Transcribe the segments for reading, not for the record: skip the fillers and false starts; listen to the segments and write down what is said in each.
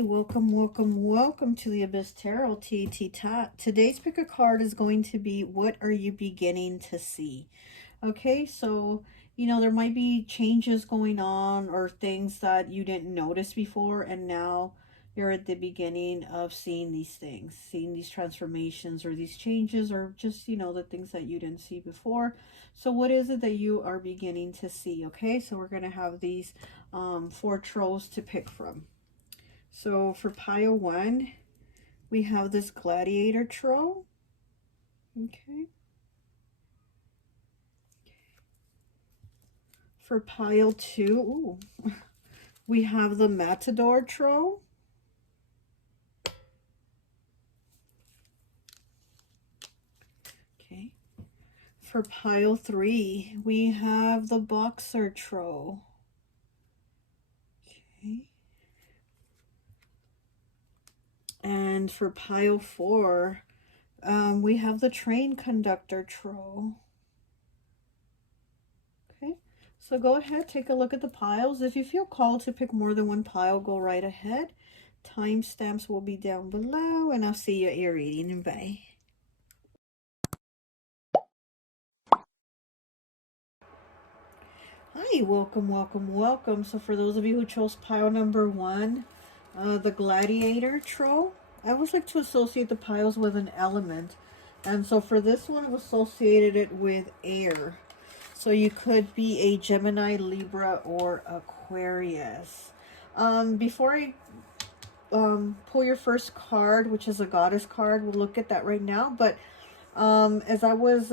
Welcome, welcome, welcome to the Abyss Tarot T.A.T. Today's pick a card is going to be, what are you beginning to see? Okay, so, there might be changes going on or things that you didn't notice before, and now you're at the beginning of seeing these things, seeing these transformations or these changes, or just, the things that you didn't see before. So what is it that you are beginning to see? Okay, so we're going to have these 4 trolls to pick from. So for pile 1, we have this gladiator troll. Okay. For pile 2, we have the matador troll. Okay. For pile 3, we have the boxer troll. Okay. And for pile 4, we have the train conductor troll. Okay, so go ahead, take a look at the piles. If you feel called to pick more than one pile, go right ahead. Timestamps will be down below, and I'll see you at your reading, and bye. Hi, welcome, welcome, welcome. So for those of you who chose pile number 1, the gladiator troll, I always like to associate the piles with an element. And so for this one, I've associated it with air. So you could be a Gemini, Libra, or Aquarius. Before I pull your first card, which is a goddess card, we'll look at that right now. But as I was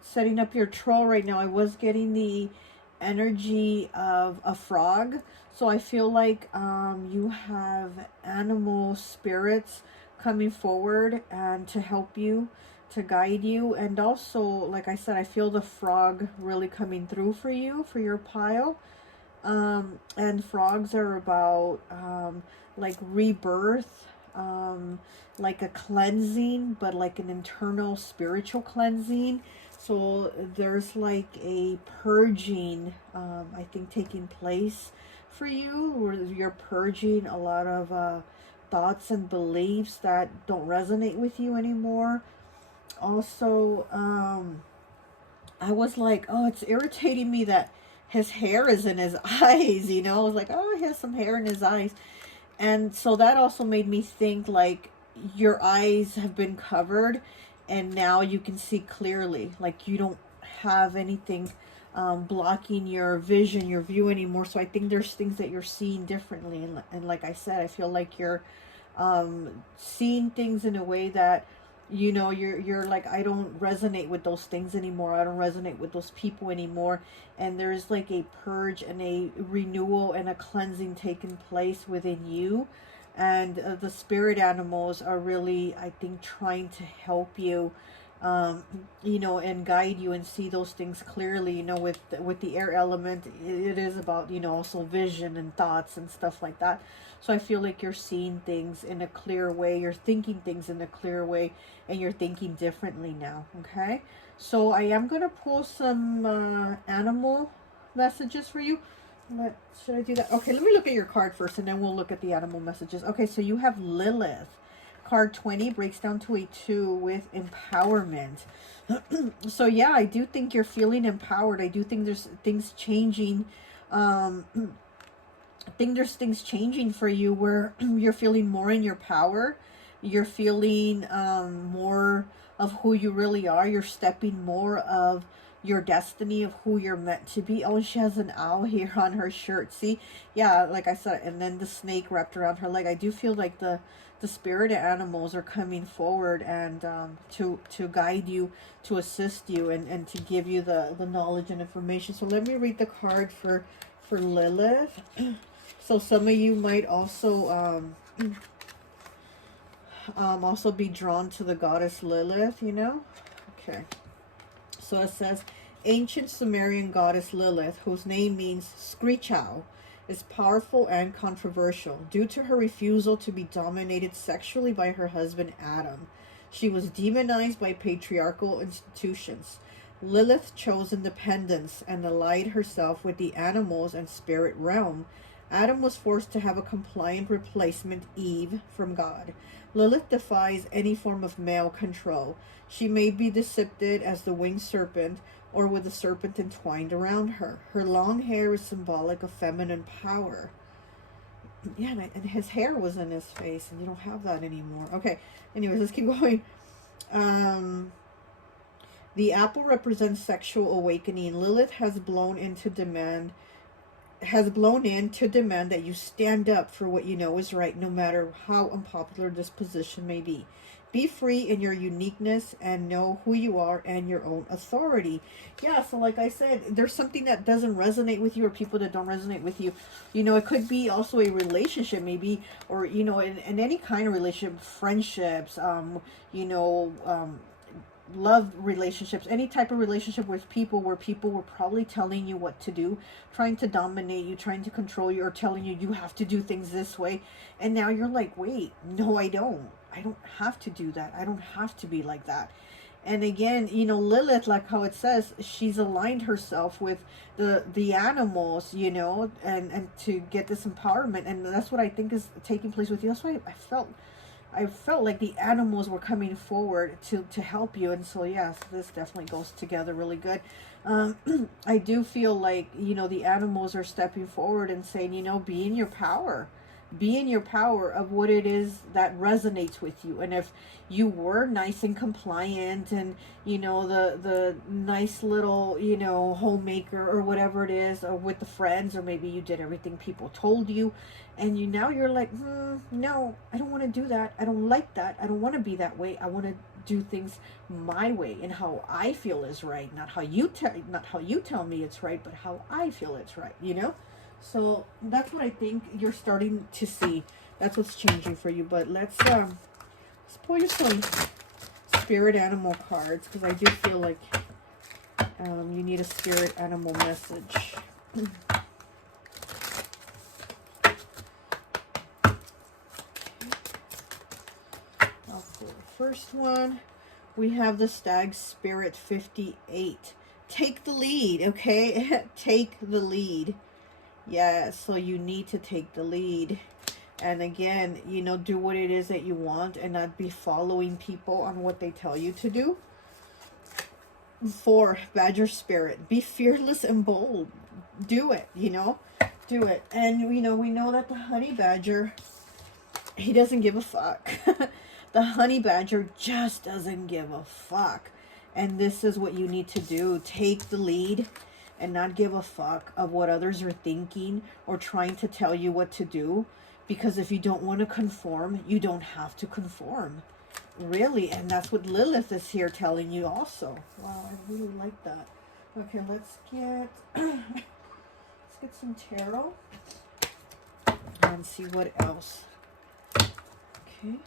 setting up your troll right now, I was getting the energy of a frog. So I feel like you have animal spirits coming forward and to help you, to guide you. And also, like I said, I feel the frog really coming through for you, for your pile. And frogs are about like rebirth, like a cleansing, but like an internal spiritual cleansing. So there's like a purging, I think, taking place for you, where you're purging a lot of thoughts and beliefs that don't resonate with you anymore. Also, I was like, oh, it's irritating me that his hair is in his eyes, I was like, oh, he has some hair in his eyes. And so that also made me think, like, your eyes have been covered and now you can see clearly, like you don't have anything blocking your vision, your view anymore. So I think there's things that you're seeing differently, and like I said, I feel like you're seeing things in a way that you're like, I don't resonate with those things anymore, I don't resonate with those people anymore. And there's like a purge and a renewal and a cleansing taking place within you. And the spirit animals are really, I think, trying to help you, and guide you and see those things clearly. With the air element, it is about, also vision and thoughts and stuff like that. So I feel like you're seeing things in a clear way, you're thinking things in a clear way, and you're thinking differently now. Okay, so I am going to pull some animal messages for you. Should I do that? Okay, let me look at your card first, and then we'll look at the animal messages. Okay, so you have Lilith. Card 20 breaks down to a 2 with empowerment. So yeah, I do think you're feeling empowered. I do think there's things changing. I think there's things changing for you where you're feeling more in your power. You're feeling more of who you really are. You're stepping more of your destiny, of who you're meant to be. Oh, she has an owl here on her shirt. See? Yeah, like I said, and then the snake wrapped around her leg. I do feel like the spirit animals are coming forward and to guide you, to assist you, and to give you the knowledge and information. So let me read the card for Lilith. So some of you might also also be drawn to the goddess Lilith, Okay. So it says, ancient Sumerian goddess Lilith, whose name means screech owl, is powerful and controversial. Due to her refusal to be dominated sexually by her husband Adam, she was demonized by patriarchal institutions. Lilith chose independence and allied herself with the animals and spirit realm Adam was forced to have a compliant replacement, Eve, from God. Lilith defies any form of male control. She may be depicted as the winged serpent or with a serpent entwined around her. Her long hair is symbolic of feminine power. Yeah, and his hair was in his face, and you don't have that anymore. Okay, anyways, let's keep going. The apple represents sexual awakening. Lilith has blown in to demand that you stand up for what you know is right, no matter how unpopular this position may be. Be free in your uniqueness and know who you are and your own authority. Yeah, so like I said, there's something that doesn't resonate with you, or people that don't resonate with you. You know, it could be also a relationship maybe, or, you know, in any kind of relationship, friendships, love relationships, any type of relationship with people where people were probably telling you what to do, trying to dominate you, trying to control you, or telling you have to do things this way. And now you're like, wait, no, I don't have to do that. I don't have to be like that. And again, you know, Lilith, like how it says, she's aligned herself with the animals, you know, and to get this empowerment. And that's what I think is taking place with you. That's why I felt like the animals were coming forward to help you. And so, yes, this definitely goes together really good. I do feel like, you know, the animals are stepping forward and saying, you know, be in your power. Be in your power of what it is that resonates with you. And if you were nice and compliant and, you know, the nice little, you know, homemaker or whatever it is, or with the friends, or maybe you did everything people told you, and you're like, no, I don't want to do that. I don't like that. I don't want to be that way. I want to do things my way and how I feel is right, not how you tell me it's right, but how I feel it's right, you know? So that's what I think you're starting to see. That's what's changing for you. But let's pull you some spirit animal cards, because I do feel like you need a spirit animal message. For the first one, we have the Stag Spirit 58. Take the lead, okay? Take the lead. Yeah, so you need to take the lead. And again, you know, do what it is that you want and not be following people on what they tell you to do. 4, Badger Spirit. Be fearless and bold. Do it, you know. Do it. And, you know, we know that the Honey Badger, he doesn't give a fuck. The Honey Badger just doesn't give a fuck. And this is what you need to do. Take the lead and not give a fuck of what others are thinking or trying to tell you what to do. Because if you don't want to conform, you don't have to conform. Really. And that's what Lilith is here telling you also. Wow, I really like that. Okay, let's get some tarot and see what else. Okay.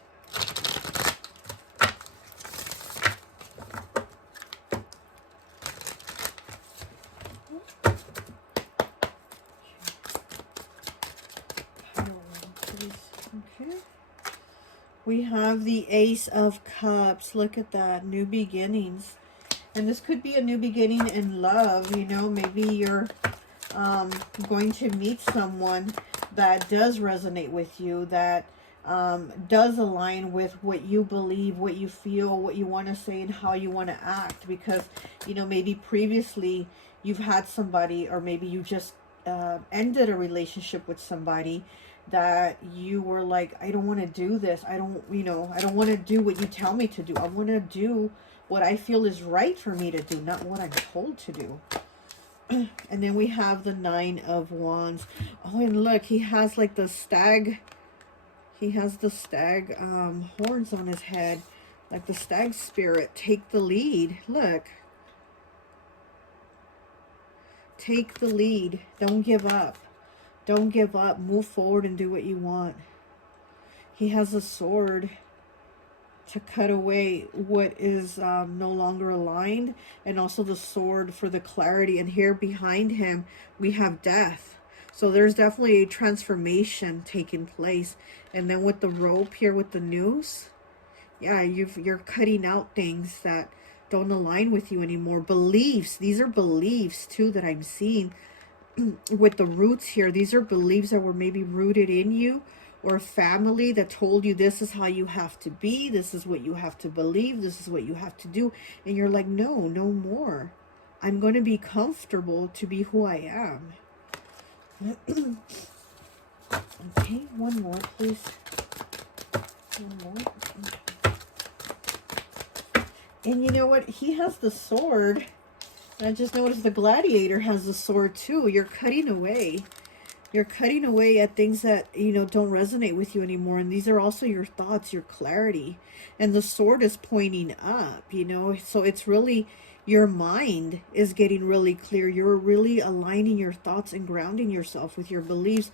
We have the Ace of Cups. Look at that. New beginnings. And this could be a new beginning in love. You know, maybe you're going to meet someone that does resonate with you, that does align with what you believe, what you feel, what you want to say, and how you want to act. Because, you know, maybe previously you've had somebody, or maybe you just ended a relationship with somebody that you were like, I don't want to do this. I don't want to do what you tell me to do. I want to do what I feel is right for me to do, not what I'm told to do. And then we have the 9 of Wands. Oh, and look, he has like the stag. He has the stag horns on his head, like the stag spirit. Take the lead. Look. Take the lead. Don't give up. Don't give up. Move forward and do what you want. He has a sword to cut away what is no longer aligned, and also the sword for the clarity. And here behind him we have death. So there's definitely a transformation taking place. And then with the rope here with the noose, yeah, you're cutting out things that don't align with you anymore. Beliefs. These are beliefs too that I'm seeing. with the roots here, these are beliefs that were maybe rooted in you, or family that told you this is how you have to be, this is what you have to believe, this is what you have to do. And you're like, no, no more. I'm going to be comfortable to be who I am. Okay, one more, please. One more. And you know what? He has the sword. I just noticed the gladiator has the sword too. You're cutting away. You're cutting away at things that, you know, don't resonate with you anymore. And these are also your thoughts, your clarity. And the sword is pointing up, you know. So it's really, your mind is getting really clear. You're really aligning your thoughts and grounding yourself with your beliefs.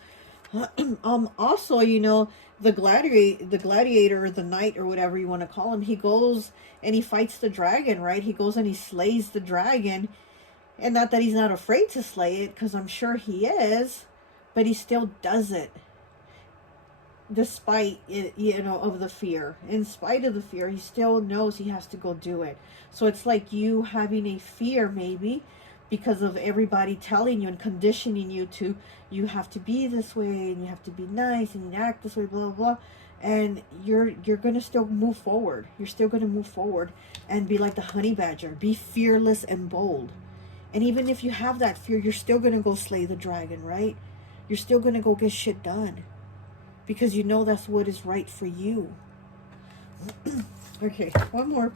Also, you know, the gladiator, or the knight, or whatever you want to call him, he goes and he fights the dragon, right? He goes and he slays the dragon. And not that he's not afraid to slay it, because I'm sure he is, but he still does it. Despite it, you know, of the fear. In spite of the fear, he still knows he has to go do it. So it's like you having a fear, maybe, because of everybody telling you and conditioning you to, you have to be this way, and you have to be nice, and you act this way, blah, blah, blah. And you're going to still move forward. You're still going to move forward and be like the honey badger. Be fearless and bold. And even if you have that fear, you're still going to go slay the dragon, right? You're still going to go get shit done. Because you know that's what is right for you. Okay, one more.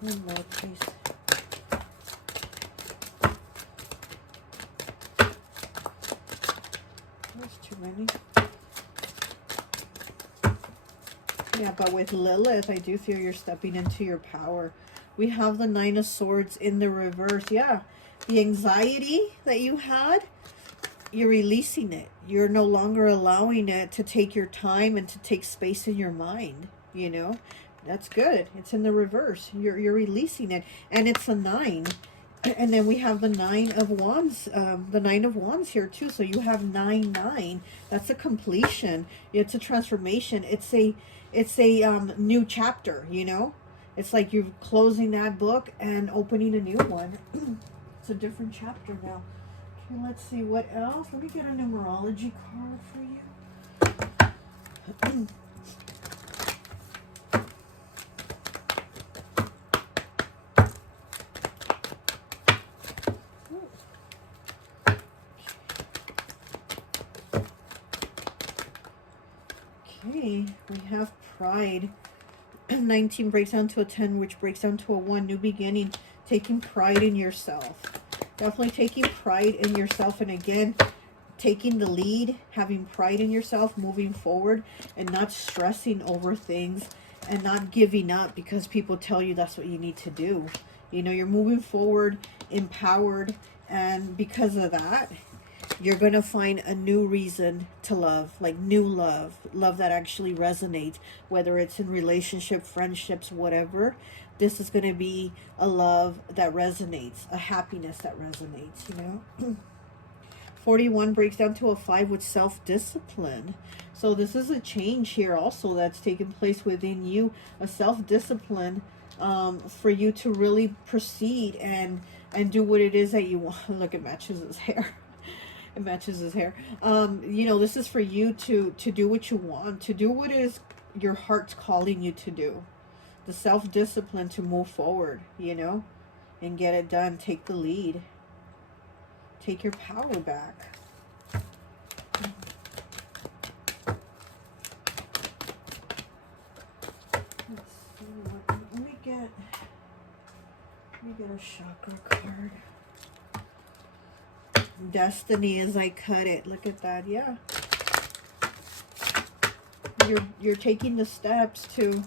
One more, please. That's too many. Yeah, but with Lilith, I do feel you're stepping into your power. We have the Nine of Swords in the reverse. Yeah, the anxiety that you had, you're releasing it. You're no longer allowing it to take your time and to take space in your mind, you know. That's good. It's in the reverse. You're releasing it. And it's a 9. And then we have the 9 of Wands, the 9 of Wands here too. So you have 9-9. That's a completion. It's a transformation. It's a new chapter, you know. It's like you're closing that book and opening a new one. It's a different chapter now. Okay, let's see what else. Let me get a numerology card for you. Okay, we have pride. 19 breaks down to a 10, which breaks down to a 1. New beginning. Taking pride in yourself. Definitely taking pride in yourself. And again, taking the lead. Having pride in yourself. Moving forward. And not stressing over things. And not giving up because people tell you that's what you need to do. You know, you're moving forward. Empowered. And because of that, you're going to find a new reason to love, like new love, love that actually resonates, whether it's in relationship, friendships, whatever. This is going to be a love that resonates, a happiness that resonates, you know. 41 breaks down to a 5 with self-discipline. So this is a change here also that's taking place within you, a self-discipline for you to really proceed and do what it is that you want. Look, it matches his hair. It matches his hair. You know, this is for you to do what you want, to do what is your heart's calling you to do. The self-discipline to move forward, you know, and get it done. Take the lead. Take your power back. Let's see what, let me get a chakra card. Destiny as I cut it. Look at that. Yeah. You're taking the steps to,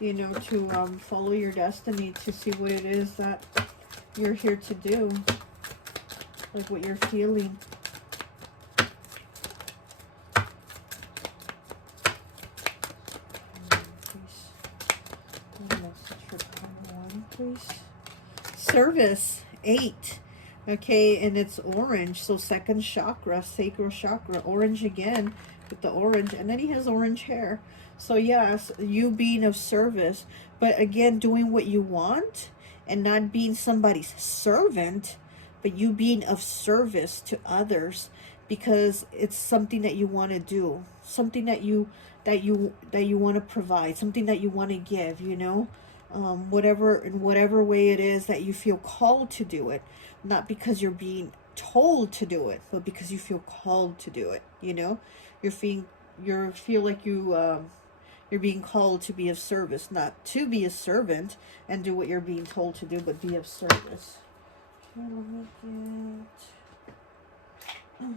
you know, to follow your destiny, to see what it is that you're here to do. Like what you're feeling. One message for part 1, please. Service 8. Okay, and it's orange, so second chakra, sacral chakra, orange again with the orange, and then he has orange hair. So yes, you being of service, but again, doing what you want and not being somebody's servant, but you being of service to others, because it's something that you want to do, something that you want to provide, something that you want to give, you know, whatever, in whatever way it is that you feel called to do it, not because you're being told to do it, but because you feel called to do it, you know. You feel like you're being called to be of service, not to be a servant and do what you're being told to do, but be of service. Okay, let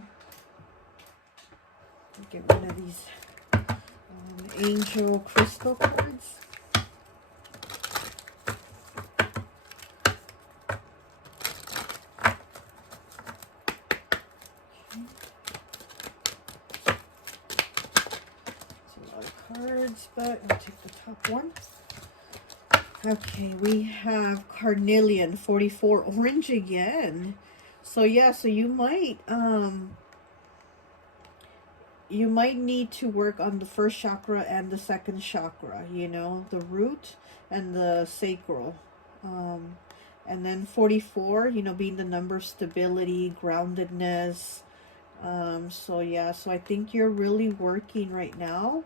me get one of these angel crystal cards. Cards, but I'll take the top one. Okay, we have Carnelian 44, orange again. So yeah, so you might need to work on the first chakra and the second chakra, you know, the root and the sacral. And then 44, you know, being the number of stability, groundedness. So yeah, so I think you're really working right now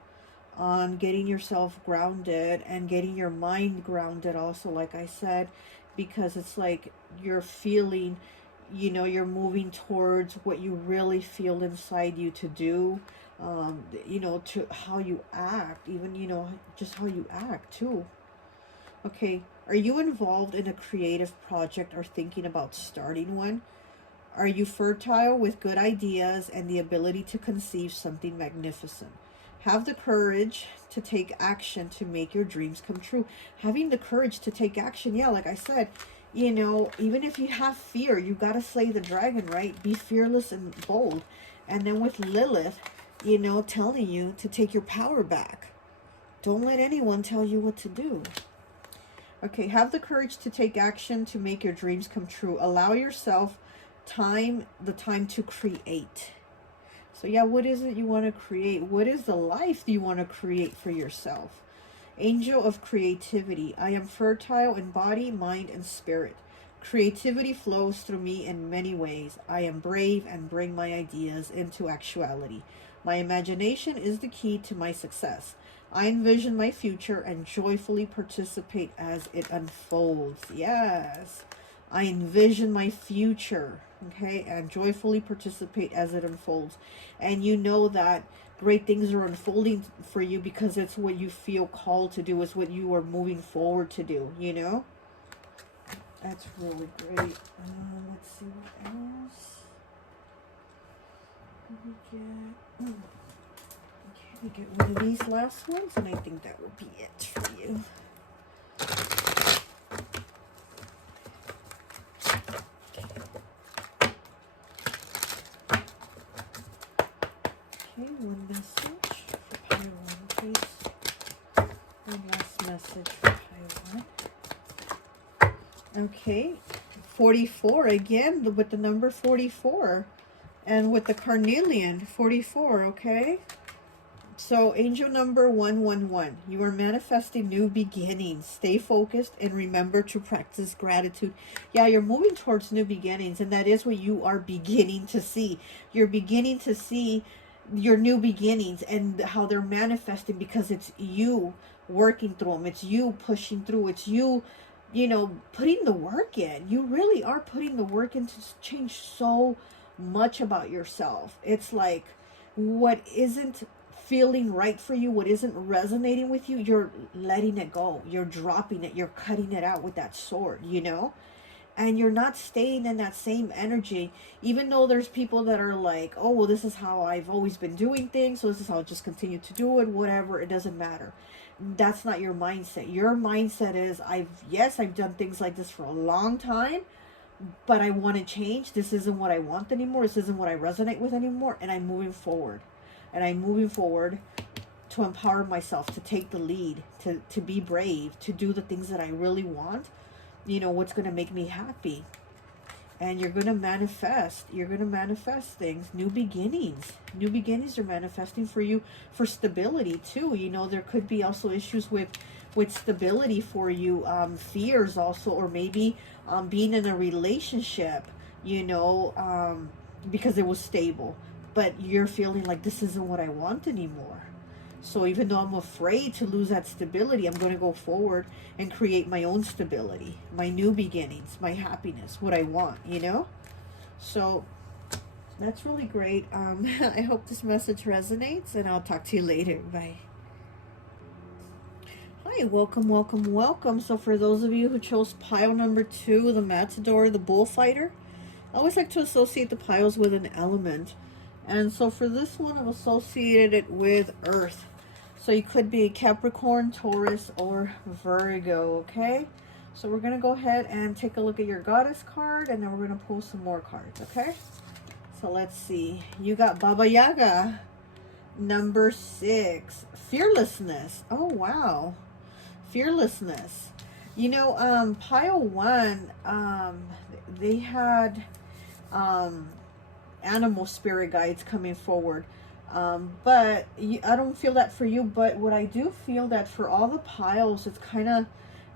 on getting yourself grounded and getting your mind grounded also, like I said, because it's like you're feeling, you know, you're moving towards what you really feel inside you to do, you know, to how you act, even, you know, just how you act too. Okay, are you involved in a creative project or thinking about starting one? Are you fertile with good ideas and the ability to conceive something magnificent? Have the courage to take action to make your dreams come true. Having the courage to take action, yeah, like I said, you know, even if you have fear, you got to slay the dragon, right? Be fearless and bold. And then with Lilith, you know, telling you to take your power back. Don't let anyone tell you what to do. Okay, have the courage to take action to make your dreams come true. Allow yourself the time to create. So yeah, what is it you want to create? What is the life you want to create for yourself? Angel of creativity. I am fertile in body, mind, and spirit. Creativity flows through me in many ways. I am brave and bring my ideas into actuality. My imagination is the key to my success. I envision my future and joyfully participate as it unfolds. Yes. I envision my future, okay, and joyfully participate as it unfolds. And you know that great things are unfolding for you because it's what you feel called to do. It's what you are moving forward to do, you know? That's really great. Let's see what else. Okay, let me get one of these last ones, and I think that will be it for you. Okay, one message for pile one, please. One last message for pile one. Okay, 44 again with the number 44, and with the carnelian 44. Okay, so angel number 111. You are manifesting new beginnings. Stay focused and remember to practice gratitude. Yeah, you're moving towards new beginnings, and that is what you are beginning to see. You're beginning to see your new beginnings and how they're manifesting because it's you working through them. It's you pushing through. It's you, you know, putting the work in. You really are putting the work in to change so much about yourself. It's like what isn't feeling right for you, what isn't resonating with you, you're letting it go. You're dropping it. You're cutting it out with that sword, you know? And you're not staying in that same energy, even though there's people that are like, oh, well, this is how I've always been doing things, so this is how I'll just continue to do it, whatever, it doesn't matter. That's not your mindset. Your mindset is, I've done things like this for a long time, but I want to change. This isn't what I want anymore. This isn't what I resonate with anymore, and I'm moving forward. And I'm moving forward to empower myself, to take the lead, to be brave, to do the things that I really want. You know, what's going to make me happy. And you're going to manifest. You're going to manifest things. New beginnings. New beginnings are manifesting for you for stability too. You know, there could be also issues with with stability for you. Fears also, or maybe being in a relationship, you know, because it was stable, but you're feeling like this isn't what I want anymore. So even though I'm afraid to lose that stability, I'm going to go forward and create my own stability, my new beginnings, my happiness, what I want, you know? So that's really great. I hope this message resonates, and I'll talk to you later. Bye. Hi, welcome, welcome, welcome. So for those of you who chose pile number 2, the Matador, the Bullfighter, I always like to associate the piles with an element. And so for this one, I've associated it with Earth. So you could be Capricorn, Taurus, or Virgo, okay? So we're going to go ahead and take a look at your Goddess card, and then we're going to pull some more cards, okay? So let's see. You got Baba Yaga, number 6, Fearlessness. Oh, wow. Fearlessness. You know, pile 1, they had animal spirit guides coming forward. But I don't feel that for you, but what I do feel that for all the piles, it's kind of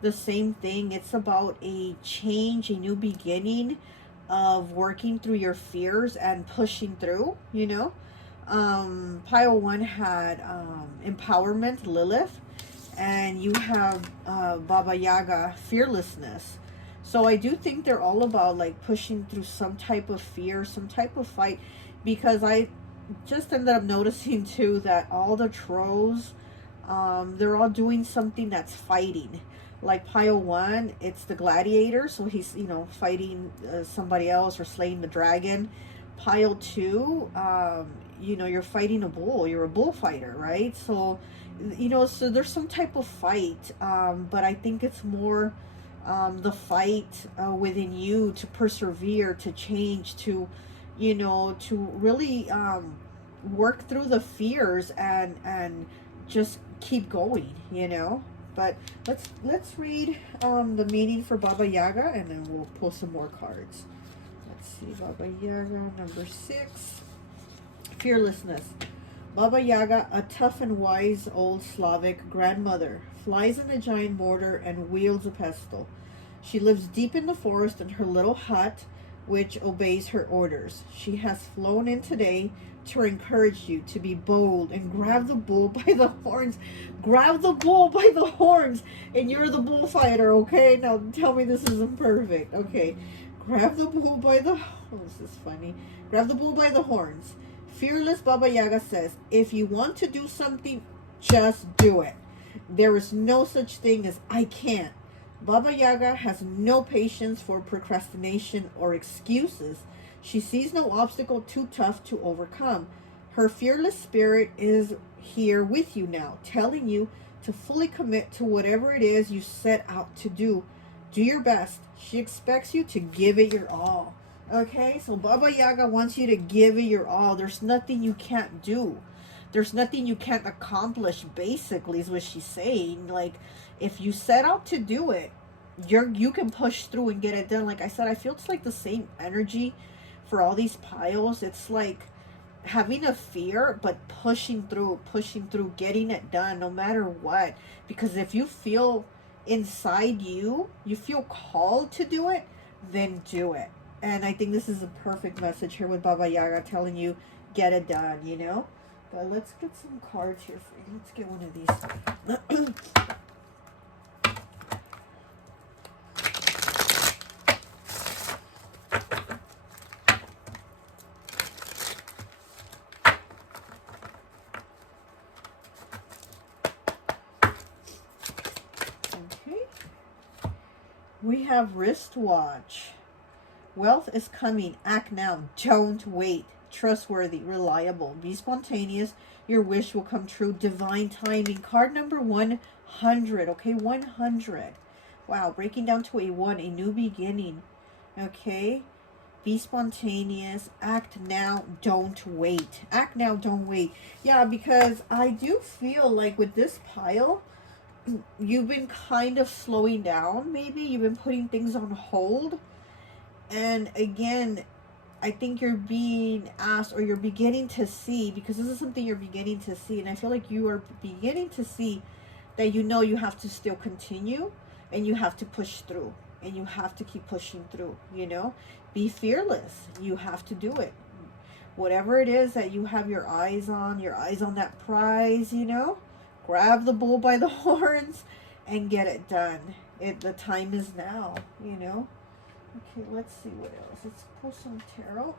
the same thing. It's about a change, a new beginning of working through your fears and pushing through, you know. Pile 1 had empowerment, Lilith, and you have Baba Yaga, fearlessness. So I do think they're all about like pushing through some type of fear, some type of fight, because I just ended up noticing too that all the trolls, they're all doing something that's fighting. Like pile 1, it's the gladiator, so he's, you know, fighting somebody else or slaying the dragon. Pile 2, you know, you're fighting a bull, you're a bullfighter, right? So, you know, so there's some type of fight, but I think it's more the fight within you to persevere, to change, to, you know, to really work through the fears and just keep going, you know. But let's read the meaning for Baba Yaga, and then we'll pull some more cards. Let's see, Baba Yaga, number 6, fearlessness. Baba Yaga, a tough and wise old Slavic grandmother, flies in a giant mortar and wields a pestle. She lives deep in the forest in her little hut, which obeys her orders. She has flown in today to encourage you to be bold and grab the bull by the horns. Grab the bull by the horns, and you're the bullfighter, okay? Now tell me this isn't perfect. Okay, grab the bull by the... Oh, this is funny. Grab the bull by the horns. Fearless Baba Yaga says, if you want to do something, just do it. There is no such thing as I can't. Baba Yaga has no patience for procrastination or excuses. She sees no obstacle too tough to overcome. Her fearless spirit is here with you now, telling you to fully commit to whatever it is you set out to do. Do your best. She expects you to give it your all. Okay, so Baba Yaga wants you to give it your all. There's nothing you can't do. There's nothing you can't accomplish, basically, is what she's saying. Like, if you set out to do it, you can push through and get it done. Like I said, I feel it's like the same energy for all these piles. It's like having a fear, but pushing through, getting it done, no matter what. Because if you feel inside you feel called to do it, then do it. And I think this is a perfect message here with Baba Yaga telling you, get it done, you know? But let's get some cards here for you. Let's get one of these. Okay. We have wristwatch. Wealth is coming. Act now. Don't wait. Trustworthy, reliable, be spontaneous. Your wish will come true. Divine timing. Card number 100. Okay, 100. Wow, breaking down to a 1, a new beginning. Okay, be spontaneous. Act now. Don't wait. Act now. Don't wait. Yeah, because I do feel like with this pile, you've been kind of slowing down. Maybe you've been putting things on hold. And again, I think you're being asked, or you're beginning to see, because this is something you're beginning to see, and I feel like you are beginning to see that you know you have to still continue, and you have to push through, and you have to keep pushing through, you know. Be fearless. You have to do it. Whatever it is that you have your eyes on that prize, you know, grab the bull by the horns and get it done. The time is now, you know. Okay, let's see what else. Let's pull some tarot.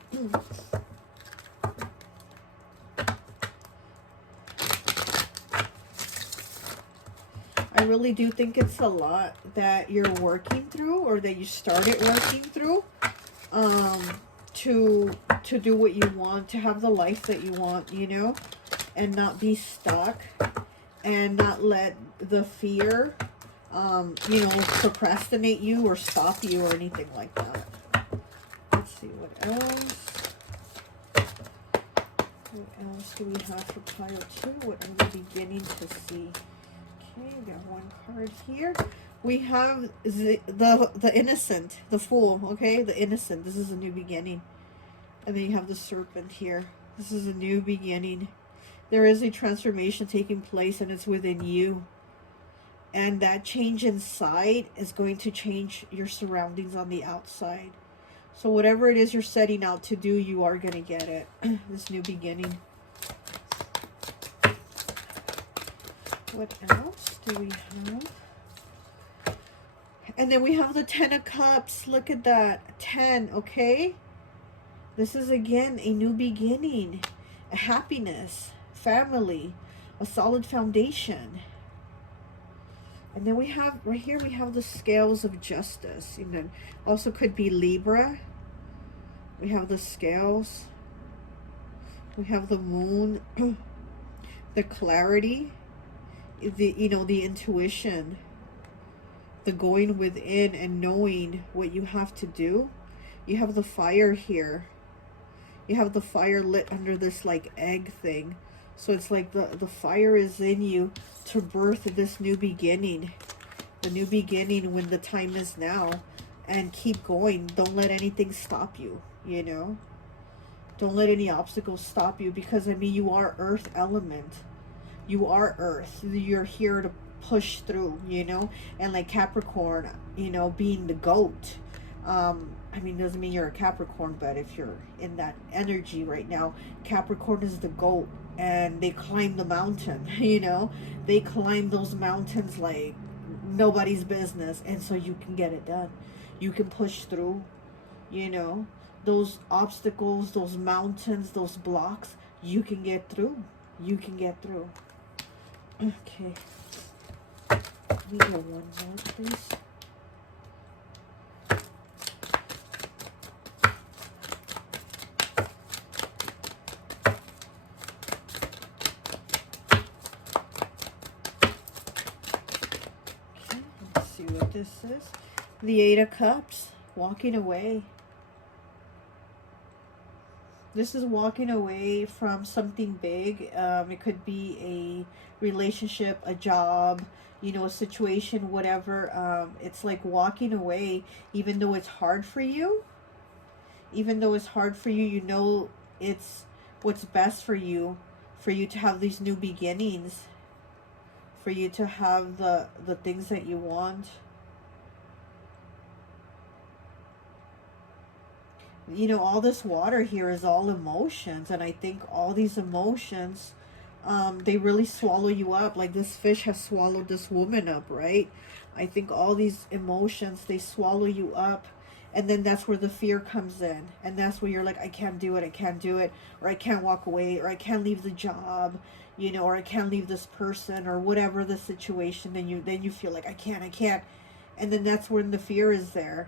I really do think it's a lot that you're working through, or that you started working through, to do what you want, to have the life that you want, you know, and not be stuck, and not let the fear, you know, procrastinate you or stop you or anything like that. Let's see what else. What else do we have for pile 2? What are we beginning to see? Okay, got one card here. We have the innocent, the fool, okay? The innocent. This is a new beginning. And then you have the serpent here. This is a new beginning. There is a transformation taking place, and it's within you. And that change inside is going to change your surroundings on the outside. So whatever it is you're setting out to do, you are going to get it. This new beginning. What else do we have? And then we have the 10 of Cups. Look at that. 10, okay? This is, again, a new beginning. A happiness. Family. A solid foundation. And then we have, right here, we have the scales of justice. You know, also could be Libra. We have the scales. We have the moon. The clarity. The, you know, the intuition. The going within and knowing what you have to do. You have the fire here. You have the fire lit under this like egg thing. So it's like the fire is in you to birth this new beginning. The new beginning when the time is now. And keep going. Don't let anything stop you, you know. Don't let any obstacles stop you, because I mean, you are earth element. You are earth. You're here to push through, you know. And like Capricorn, you know, being the goat, I mean, doesn't mean you're a Capricorn, but if you're in that energy right now, Capricorn is the goat, and they climb the mountain, you know. They climb those mountains like nobody's business, and so you can get it done. You can push through, you know, those obstacles, those mountains, those blocks. You can get through. You can get through. Okay. We go one more, please. Okay, let's see what this is. The 8 of Cups, walking away. This is walking away from something big. It could be a relationship, a job, you know, a situation, whatever. It's like walking away, even though it's hard for you. Even though it's hard for you, you know it's what's best for you to have these new beginnings, for you to have the things that you want. You know, all this water here is all emotions, and I think all these emotions, they really swallow you up. Like this fish has swallowed this woman up, right? I think all these emotions, they swallow you up, and then that's where the fear comes in, and that's where you're like, I can't do it, or I can't walk away, or I can't leave the job, you know, or I can't leave this person, or whatever the situation. Then you feel like I can't, and then that's when the fear is there.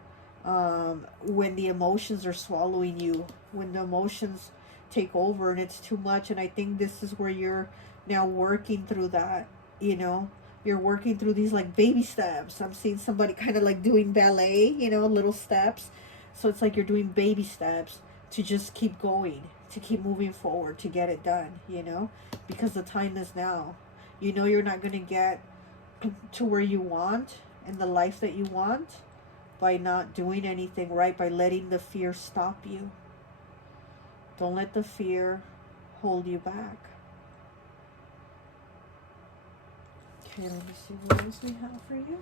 When the emotions are swallowing you, when the emotions take over and it's too much. And I think this is where you're now working through that, you know. You're working through these like baby steps. I'm seeing somebody kind of like doing ballet, you know, little steps. So it's like you're doing baby steps to just keep going, to keep moving forward, to get it done, you know, because the time is now. You know, you're not going to get to where you want and the life that you want by not doing anything, right? By letting the fear stop you. Don't let the fear hold you back. Okay, let me see what else we have for you.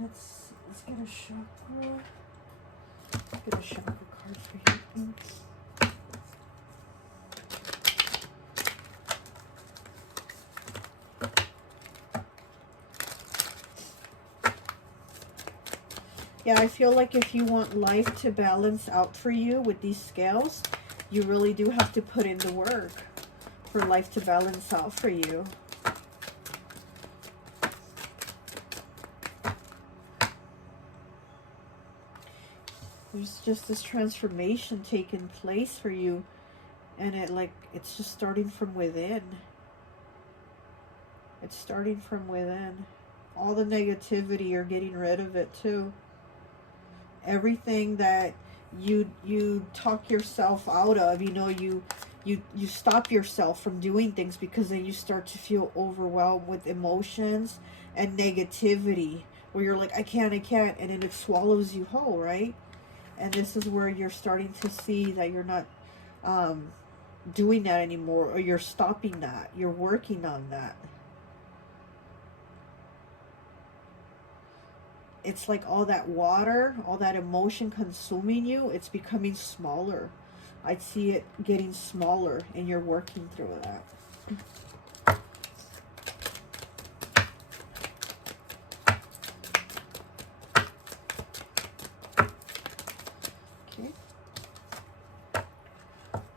Let's get a chakra. Get a chakra card for you. Yeah, I feel like if you want life to balance out for you with these scales, you really do have to put in the work for life to balance out for you. There's just this transformation taking place for you, and it's just starting from within. It's starting from within. All the negativity, you're getting rid of it too. Everything that you talk yourself out of, you stop yourself from doing things because then you start to feel overwhelmed with emotions and negativity where you're like, I can't, and then it swallows you whole, right? And this is where you're starting to see that you're not doing that anymore, or you're stopping that. You're working on that. It's like all that water, all that emotion consuming you, it's becoming smaller. I see it getting smaller, and you're working through that.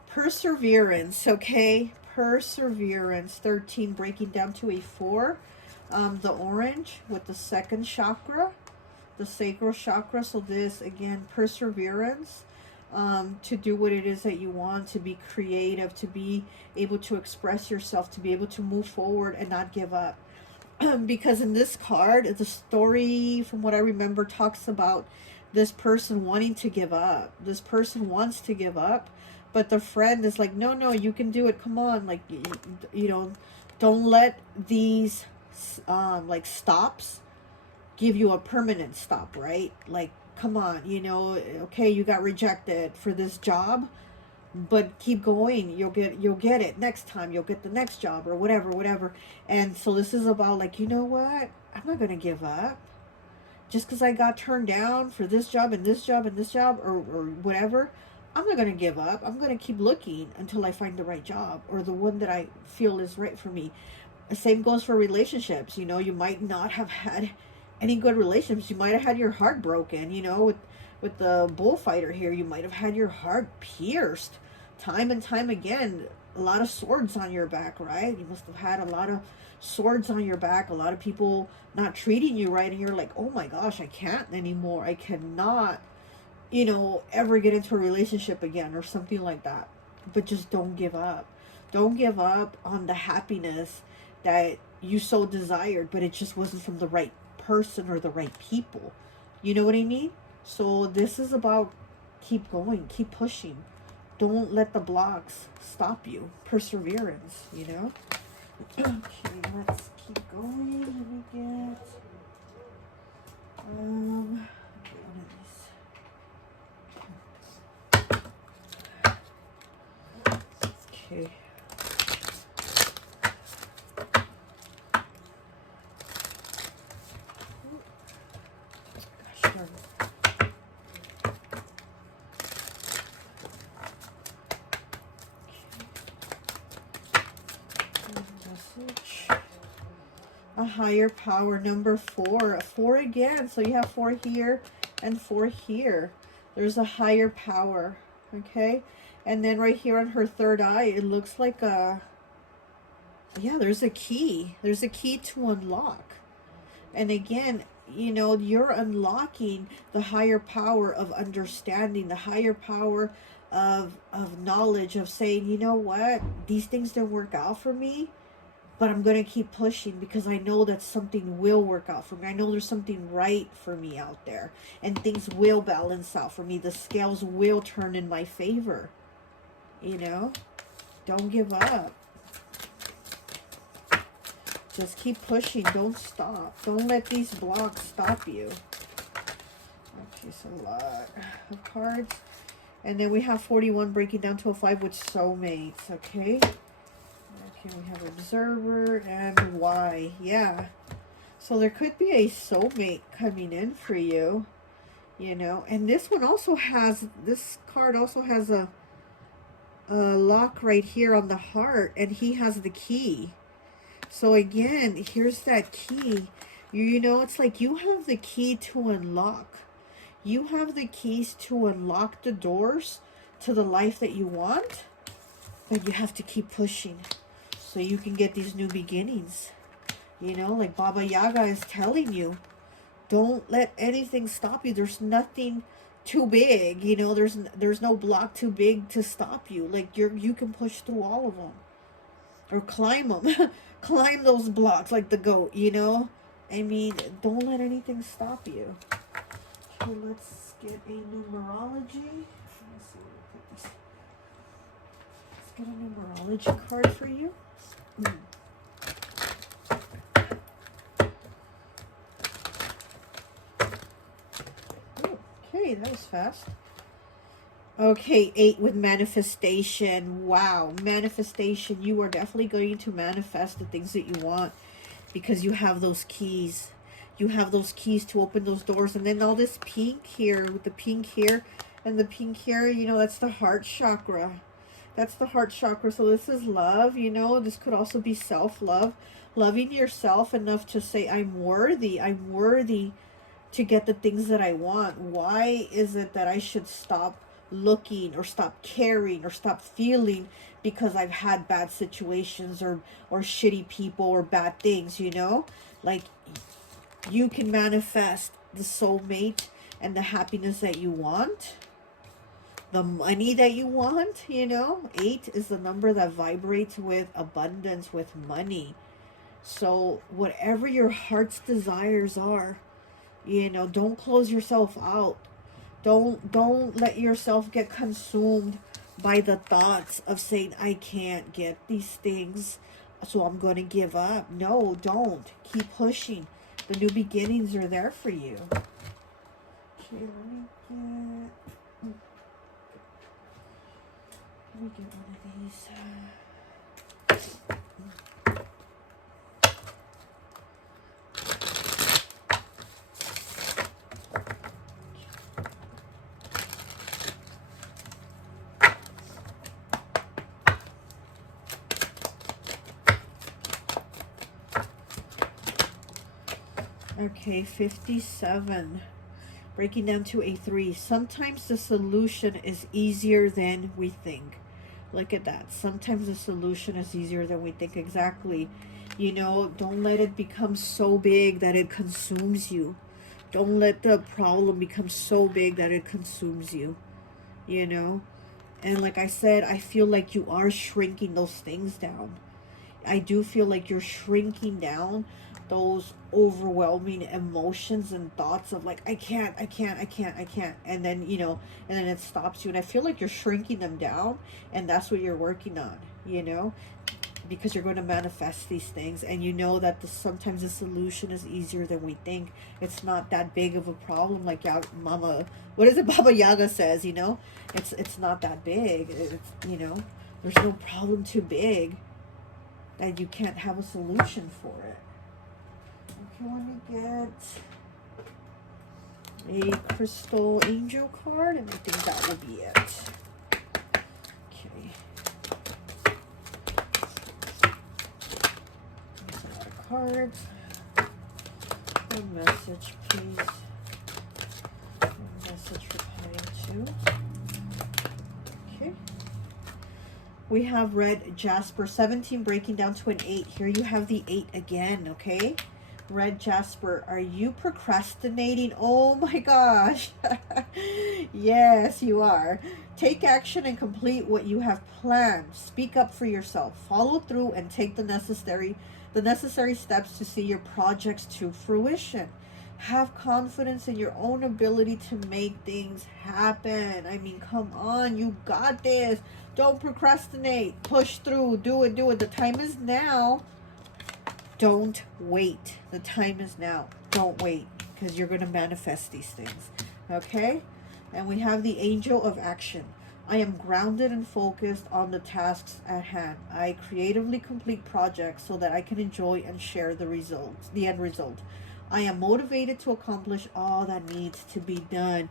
Perseverance, okay? Perseverance, 13, breaking down to a 4. The orange with the second chakra, the sacral chakra. So this, again, perseverance, to do what it is that you want, to be creative, to be able to express yourself, to be able to move forward and not give up. Because in this card, the story, from what I remember, talks about this person wanting to give up. This person wants to give up, but the friend is like, no, you can do it. Come on. Like, you know, don't let these, like, stops give you a permanent stop, right? Like, come on, okay, you got rejected for this job, but keep going. You'll get it next time. You'll get the next job or whatever. And so this is about, like, you know what? I'm not going to give up. Just because I got turned down for this job and this job and this job or whatever, I'm not going to give up. I'm going to keep looking until I find the right job or the one that I feel is right for me. The same goes for relationships. You might not have had any good relationships. You might have had your heart broken, with the bullfighter here. You might have had your heart pierced time and time again. A lot of swords on your back, right? You must have had a lot of swords on your back. A lot of people not treating you right, and you're like, oh my gosh, I can't anymore. I cannot, ever get into a relationship again or something like that. But just don't give up. Don't give up on the happiness that you so desired, but it just wasn't from the right person or the right people. You know what I mean? So this is about keep going, keep pushing. Don't let the blocks stop you. Perseverance, Okay, let's keep going. Let me get one of these. Okay. Gosh darn it. A higher power, number 4. 4 again. So you have 4 here and 4 here. There's a higher power. Okay. And then right here on her third eye, it looks like there's a key. There's a key to unlock. And again, you're unlocking the higher power of understanding, the higher power of knowledge, of saying, you know what, these things didn't work out for me, but I'm going to keep pushing because I know that something will work out for me. I know there's something right for me out there, and things will balance out for me. The scales will turn in my favor. Don't give up. Just keep pushing. Don't stop. Don't let these blocks stop you. Okay, so a lot of cards. And then we have 41 breaking down to a 5 with soulmates, okay? Okay, Okay, we have observer and why. Yeah. So there could be a soulmate coming in for you, you know. And this one also has, this card also has a lock right here on the heart, and he has the key. So again, here's that key. You know, it's like you have the key to unlock. You have the keys to unlock the doors to the life that you want, but you have to keep pushing so you can get these new beginnings. You know, like Baba Yaga is telling you, don't let anything stop you. There's nothing too big, you know, there's no block too big to stop you. Like you can push through all of them, or climb them. Climb those blocks like the goat, you know. I mean, don't let anything stop you. Okay, let's get a numerology. Let's see, put this. Let's get a numerology card for you. Okay, that was fast. Okay, 8 with manifestation. Wow, manifestation. You are definitely going to manifest the things that you want because you have those keys. You have those keys to open those doors. And then all this pink here, with the pink here and the pink here, you know, that's the heart chakra. That's the heart chakra. So this is love, you know. This could also be self-love. Loving yourself enough to say, I'm worthy. I'm worthy to get the things that I want. Why is it that I should stop looking or stop caring or stop feeling because I've had bad situations or shitty people or bad things, you know? Like, you can manifest the soulmate and the happiness that you want, the money that you want, you know. 8 is the number that vibrates with abundance, with money. So whatever your heart's desires are, you know, don't close yourself out. Don't let yourself get consumed by the thoughts of saying, I can't get these things, so I'm going to give up. No, don't. Keep pushing. The new beginnings are there for you. Okay, let me get one of these. Okay, 57. Breaking down to a 3. Sometimes the solution is easier than we think. Look at that. Sometimes the solution is easier than we think. Exactly. You know, don't let it become so big that it consumes you. Don't let the problem become so big that it consumes you. You know? And like I said, I feel like you are shrinking those things down. I do feel like you're shrinking down those overwhelming emotions and thoughts of like, I can't. And then, you know, and then it stops you. And I feel like you're shrinking them down, and that's what you're working on, you know, because you're going to manifest these things. And you know that sometimes the solution is easier than we think. It's not that big of a problem. Like what is it? Baba Yaga says, you know, it's not that big. It's, you know, there's no problem too big that you can't have a solution for it. Okay, let me get a crystal angel card, and I think that will be it. Okay. There's a lot of cards. One message, please. One message for pile 2. Okay. We have red jasper, 17 breaking down to an 8. Here you have the 8 again, okay? Red jasper, are you procrastinating? Oh my gosh. Yes, you are. Take action and complete what you have planned. Speak up for yourself. Follow through and take the necessary steps to see your projects to fruition. Have confidence in your own ability to make things happen. I mean, come on, you got this. Don't procrastinate. Push through. Do it. The time is now. Don't wait. The time is now. Don't wait, because you're going to manifest these things. Okay? And we have the angel of action. I am grounded and focused on the tasks at hand. I creatively complete projects so that I can enjoy and share the results, the end result. I am motivated to accomplish all that needs to be done.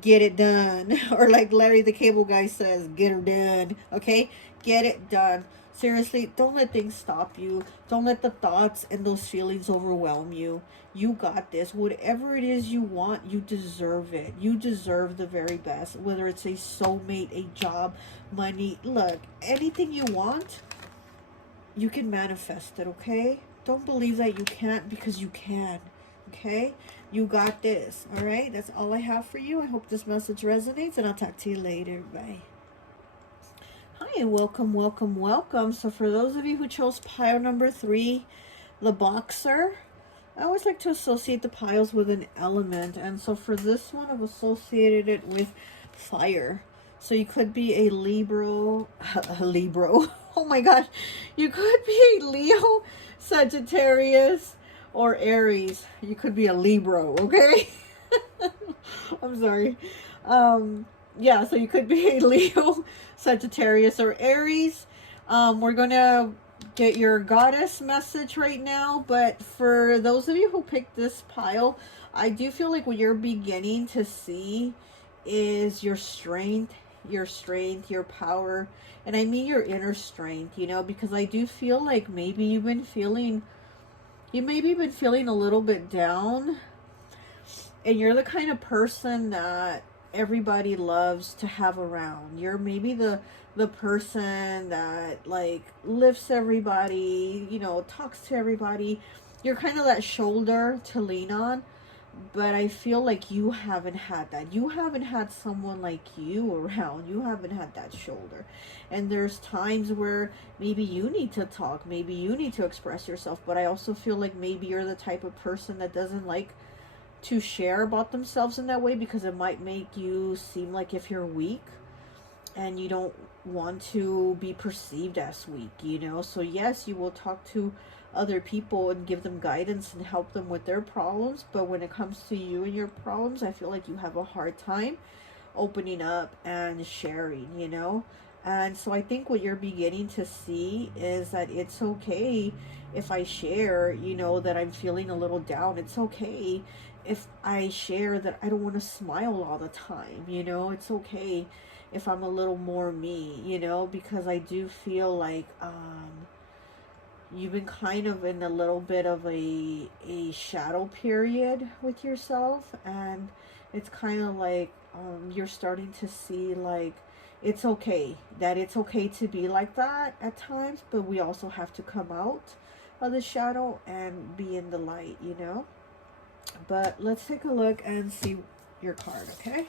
Get it done. Or like Larry the Cable Guy says, get her done. Okay? Get it done. Seriously, don't let things stop you. Don't let the thoughts and those feelings overwhelm you. You got this. Whatever it is you want, you deserve it. You deserve the very best. Whether it's a soulmate, a job, money. Look, anything you want, you can manifest it, okay? Don't believe that you can't, because you can, okay? You got this, all right? That's all I have for you. I hope this message resonates, and I'll talk to you later. Bye. Hi, and welcome, welcome, welcome. So for those of you who chose pile number 3, the Boxer, I always like to associate the piles with an element. And so for this one, I've associated it with fire. So you could be a Libra, oh my gosh. You could be a Leo, Sagittarius, or Aries. You could be a Libra, okay? I'm sorry. Yeah, so you could be a Leo, Sagittarius, or Aries. We're going to get your goddess message right now, but for those of you who picked this pile, I do feel like what you're beginning to see is your strength, your power, and I mean your inner strength, you know, because I do feel like maybe you've been feeling, a little bit down, and you're the kind of person that everybody loves to have around. You're maybe the person that like lifts everybody, you know, talks to everybody. You're kind of that shoulder to lean on, but I feel like you haven't had that. You haven't had someone like you around. You haven't had that shoulder. And there's times where maybe you need to talk, maybe you need to express yourself, but I also feel like maybe you're the type of person that doesn't like to share about themselves in that way, because it might make you seem like if you're weak, and you don't want to be perceived as weak, you know. So yes, you will talk to other people and give them guidance and help them with their problems, but when it comes to you and your problems, I feel like you have a hard time opening up and sharing, you know. And so I think what you're beginning to see is that it's okay if I share, you know, that I'm feeling a little down. It's okay if I share that I don't want to smile all the time, you know. It's okay if I'm a little more me, you know, because I do feel like you've been kind of in a little bit of a shadow period with yourself, and it's kind of like you're starting to see like it's okay to be like that at times, but we also have to come out of the shadow and be in the light, you know. But let's take a look and see your card, okay?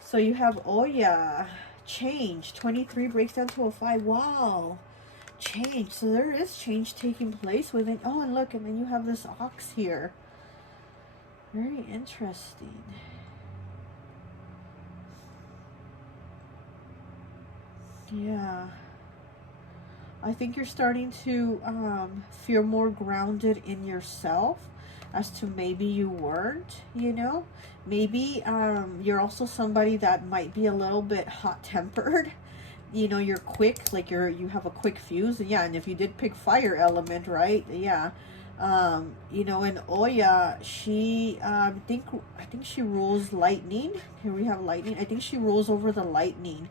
So you have, oh yeah, change. 23 breaks down to a 5. Wow. Change. So there is change taking place within. Oh, and look, and then you have this ox here. Very interesting. Yeah. I think you're starting to feel more grounded in yourself, as to maybe you weren't, you know. Maybe you're also somebody that might be a little bit hot-tempered. You know, you're quick, like you have a quick fuse. Yeah, and if you did pick fire element, right? Yeah. You know, and Oya, she I think she rules lightning. Here we have lightning. I think she rules over the lightning.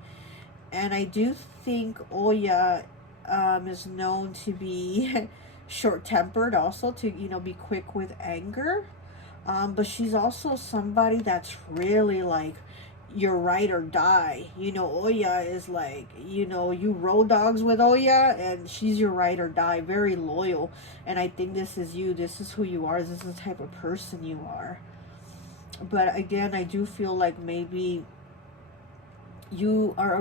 And I do think Oya is known to be short-tempered, also to, you know, be quick with anger. But she's also somebody that's really like your ride or die. You know, Oya is like, you know, you road dogs with Oya, and she's your ride or die, very loyal. And I think this is you. This is who you are. This is the type of person you are. But again, I do feel like maybe you are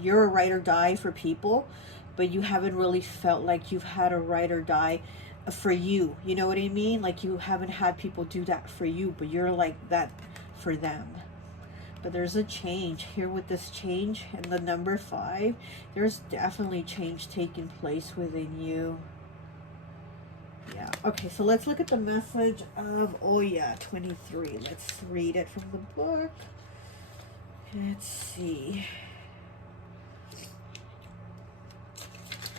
you're a ride or die for people, but you haven't really felt like you've had a ride or die for you. You know what I mean? Like you haven't had people do that for you, but you're like that for them. But there's a change here with this change and the number 5. There's definitely change taking place within you. Yeah. Okay, so let's look at the message of Oya 23. Let's read it from the book. Let's see.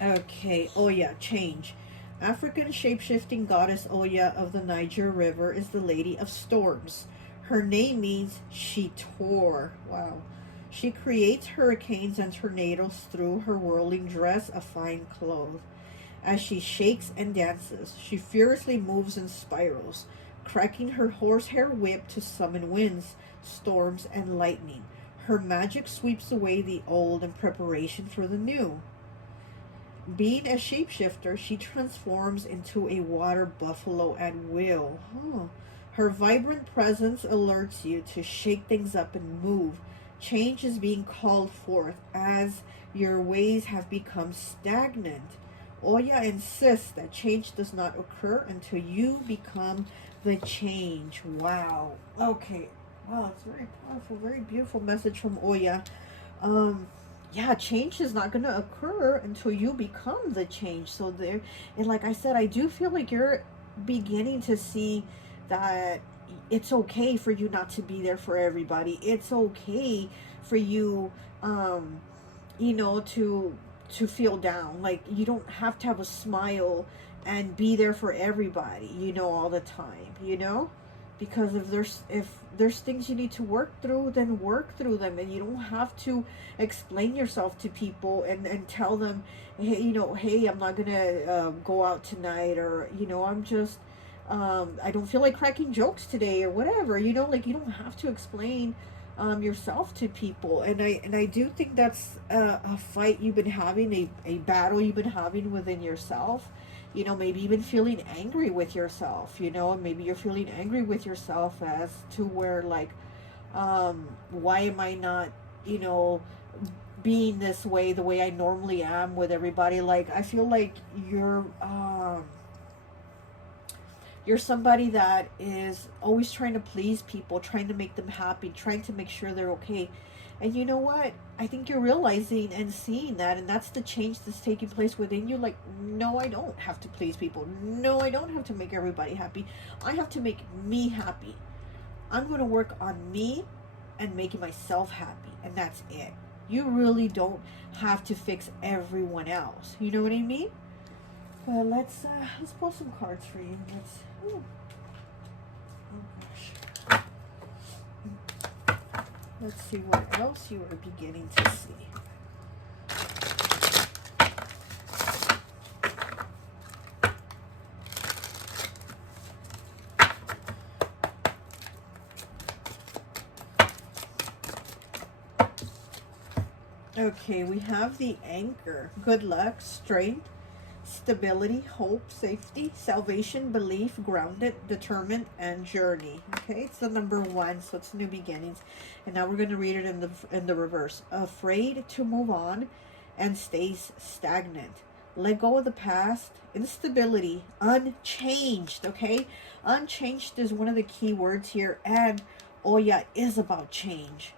Okay, Oya, change. African shape-shifting goddess Oya of the Niger River is the Lady of Storms. Her name means she tore. Wow. She creates hurricanes and tornadoes through her whirling dress of fine cloth. As she shakes and dances, she furiously moves in spirals, cracking her horsehair whip to summon winds, storms, and lightning. Her magic sweeps away the old in preparation for the new. Being a shapeshifter, she transforms into a water buffalo at will. Her vibrant presence alerts you to shake things up and move. Change is being called forth as your ways have become stagnant. Oya insists that change does not occur until you become the change. Wow. Okay. Wow, it's very powerful, very beautiful message from Oya. Yeah, change is not going to occur until you become the change. So there, and like I said, I do feel like you're beginning to see that it's okay for you not to be there for everybody. It's okay for you, you know, to feel down. Like, you don't have to have a smile and be there for everybody, you know, all the time, you know? Because if there's things you need to work through, then work through them, and you don't have to explain yourself to people and tell them, hey, you know, hey, I'm not gonna go out tonight, or, you know, I'm just I don't feel like cracking jokes today, or whatever, you know. Like, you don't have to explain yourself to people. And I do think that's a fight you've been having, a battle you've been having within yourself. You know, maybe even feeling angry with yourself, you know, and maybe you're feeling angry with yourself as to where, like, why am I not, you know, being this way, the way I normally am with everybody? Like, I feel like you're somebody that is always trying to please people, trying to make them happy, trying to make sure they're okay. And you know what? I think you're realizing and seeing that, and that's the change that's taking place within you. Like, no, I don't have to please people. No, I don't have to make everybody happy. I have to make me happy. I'm going to work on me and making myself happy, and that's it. You really don't have to fix everyone else. You know what I mean? But let's pull some cards for you. Oh gosh. Let's see what else you are beginning to see. Okay, we have the Anchor. Good luck, strength, stability, hope, safety, salvation, belief, grounded, determined, and journey. Okay, it's the number 1, so it's new beginnings. And now we're going to read it in the reverse. Afraid to move on and stays stagnant. Let go of the past. Instability, unchanged. Okay, unchanged is one of the key words here, and Oya is about change.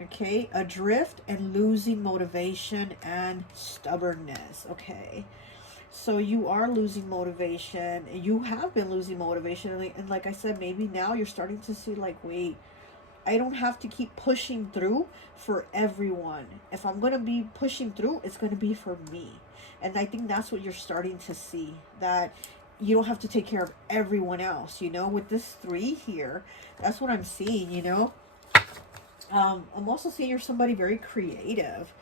Okay, adrift and losing motivation and stubbornness. Okay, so you are losing motivation. You have been losing motivation. And like I said, maybe now you're starting to see, like, wait, I don't have to keep pushing through for everyone. If I'm going to be pushing through, it's going to be for me. And I think that's what you're starting to see, that you don't have to take care of everyone else, you know. With this 3 here, that's what I'm seeing, you know. I'm also seeing you're somebody very creative.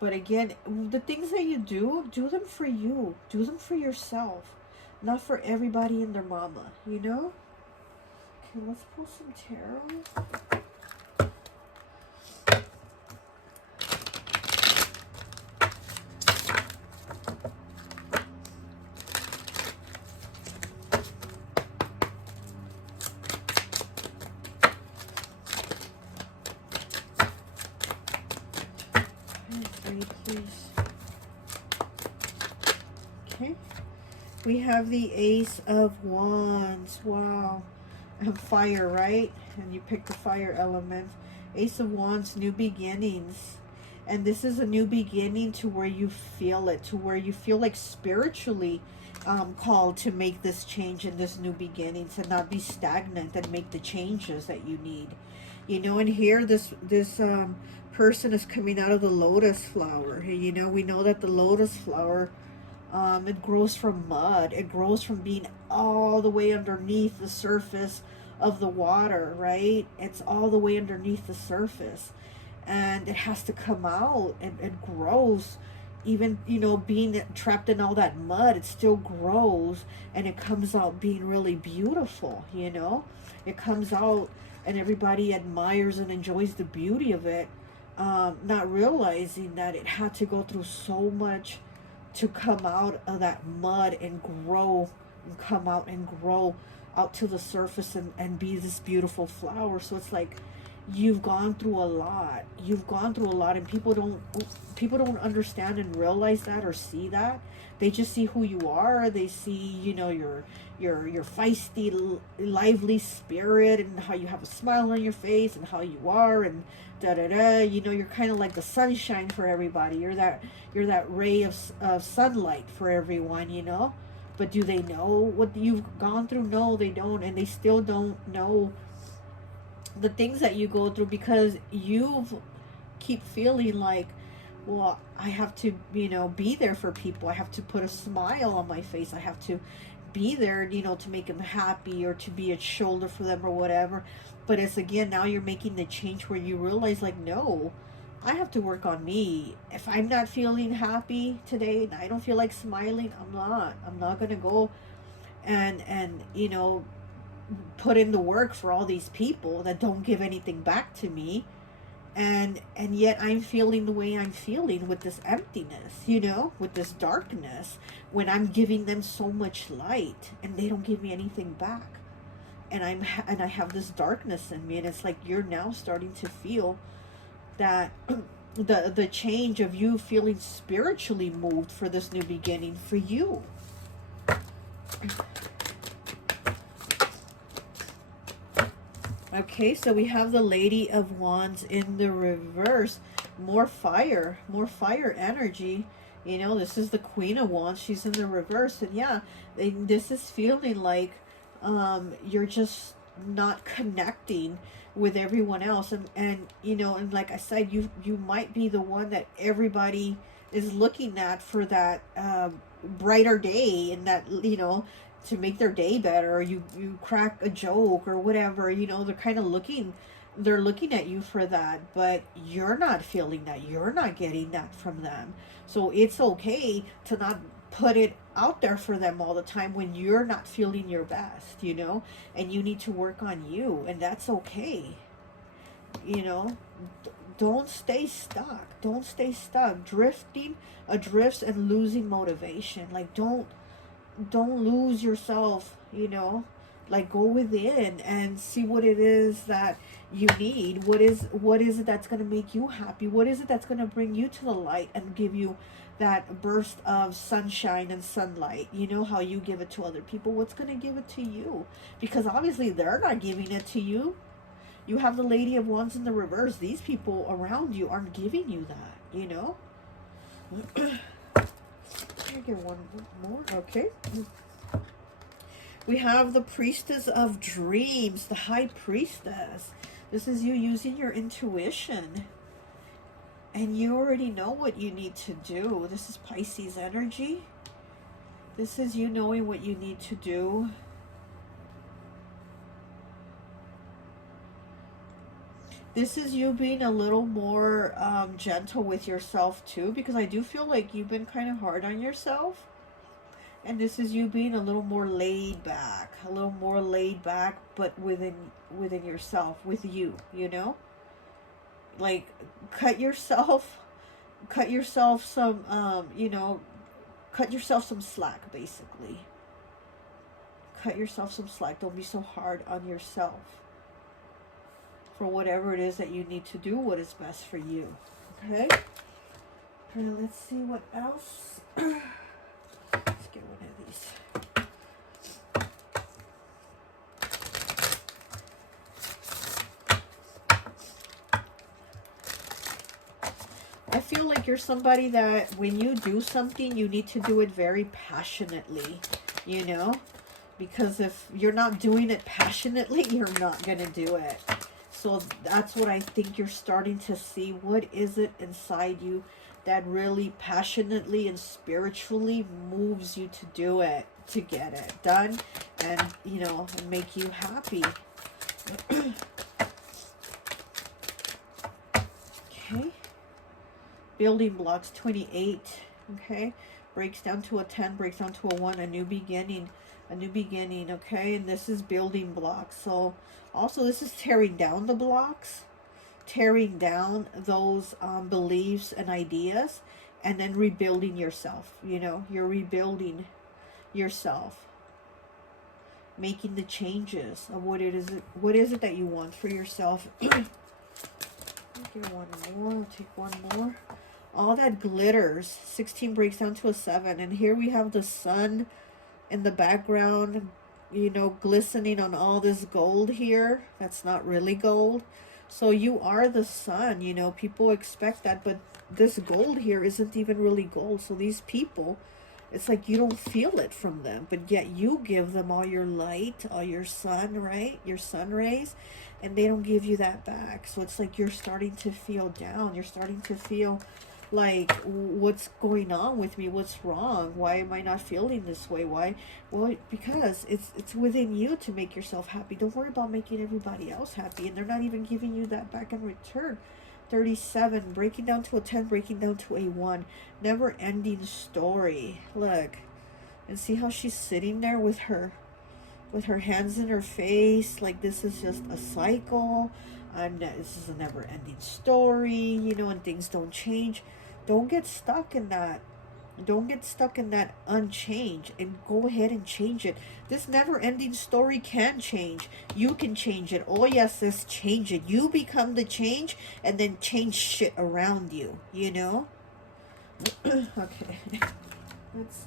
But again, the things that you do them for you. Do them for yourself. Not for everybody and their mama, you know? Okay, let's pull some tarot. Please. Okay, we have the Ace of Wands. Wow. And fire, right? And you picked the fire element. Ace of Wands, new beginnings. And this is a new beginning to where you feel it, to where you feel like spiritually called to make this change in this new beginning, to not be stagnant and make the changes that you need. You know, and here this person is coming out of the lotus flower. You know, we know that the lotus flower, it grows from mud. It grows from being all the way underneath the surface of the water, right? It's all the way underneath the surface, and it has to come out, and it grows. Even, you know, being trapped in all that mud, it still grows, and it comes out being really beautiful. You know, it comes out and everybody admires and enjoys the beauty of it, not realizing that it had to go through so much to come out of that mud and grow, and come out and grow out to the surface, and be this beautiful flower. So it's like, you've gone through a lot. You've gone through a lot, and people don't understand and realize that or see that. They just see who you are. They see, you know, your feisty, lively spirit, and how you have a smile on your face, and how you are, and da da da. You know, you're kind of like the sunshine for everybody. You're that ray of sunlight for everyone. You know, but do they know what you've gone through? No, they don't, and they still don't know the things that you go through, because you keep feeling like, well, I have to, you know, be there for people. I have to put a smile on my face. I have to be there, you know, to make them happy, or to be a shoulder for them, or whatever. But it's, again, now you're making the change where you realize, like, no, I have to work on me. If I'm not feeling happy today, and I don't feel like smiling, I'm not going to go and, you know, put in the work for all these people that don't give anything back to me, and yet I'm feeling the way I'm feeling, with this emptiness, you know, with this darkness, when I'm giving them so much light and they don't give me anything back, and I have this darkness in me. And it's like, you're now starting to feel that the change of you feeling spiritually moved for this new beginning for you. Okay, so we have the Lady of Wands in the reverse. More fire energy. You know, this is the Queen of Wands. She's in the reverse. And yeah, this is feeling like you're just not connecting with everyone else. And you know, and like I said, you might be the one that everybody is looking at for that brighter day, and that, you know, to make their day better, or you crack a joke or whatever, you know, they're looking at you for that, but you're not feeling that, you're not getting that from them. So it's okay to not put it out there for them all the time when you're not feeling your best, you know, and you need to work on you, and that's okay. You know, don't stay stuck, drifting adrifts and losing motivation. Like, don't lose yourself, you know. Like, go within and see what it is that you need. What is it that's going to make you happy? What is it that's going to bring you to the light and give you that burst of sunshine and sunlight? You know how you give it to other people. What's going to give it to you? Because obviously they're not giving it to you. You have the Lady of Wands in the reverse. These people around you aren't giving you that, you know. Let me get one more. Okay. We have the Priestess of Dreams, the High Priestess. This is you using your intuition, and you already know what you need to do. This is Pisces energy. This is you knowing what you need to do. This is you being a little more gentle with yourself too, because I do feel like you've been kind of hard on yourself. And this is you being a little more laid back, but within yourself, with you, you know? Like, cut yourself some, you know, cut yourself some slack, basically. Cut yourself some slack. Don't be so hard on yourself for whatever it is that you need to do, what is best for you. Okay? And let's see what else. Let's get one of these. I feel like you're somebody that when you do something, you need to do it very passionately, you know? Because if you're not doing it passionately, you're not going to do it. So that's what I think you're starting to see. What is it inside you that really passionately and spiritually moves you to do it, to get it done, and, you know, make you happy? Okay. Building blocks, 28. Okay. Breaks down to a 10, breaks down to a 1, a new beginning. A new beginning, okay? And this is building blocks. So also this is tearing down the blocks, tearing down those beliefs and ideas, and then rebuilding yourself. You know, you're rebuilding yourself, making the changes of what is it that you want for yourself. Get one more. I'll take one more. All that glitters. 16 breaks down to a 7, and here we have the sun in the background, you know, glistening on all this gold here. That's not really gold. So you are the sun, you know, people expect that, but this gold here isn't even really gold. So these people, it's like you don't feel it from them, but yet you give them all your light, all your sun, right? Your sun rays, and they don't give you that back. So it's like you're starting to feel down. You're starting to feel like, what's going on with me? What's wrong? Why am I not feeling this way? Why? Well, because it's within you to make yourself happy. Don't worry about making everybody else happy, and they're not even giving you that back in return. 37, breaking down to a 10, breaking down to a 1. Never ending story. Look, and see how she's sitting there with her hands in her face, like this is just a cycle. This is a never ending story, you know, and things don't change. Don't get stuck in that. Don't get stuck in that unchange, and go ahead and change it. This never ending story can change. You can change it. Oh yes, this change it. You become the change, and then change shit around you, you know. Okay, let's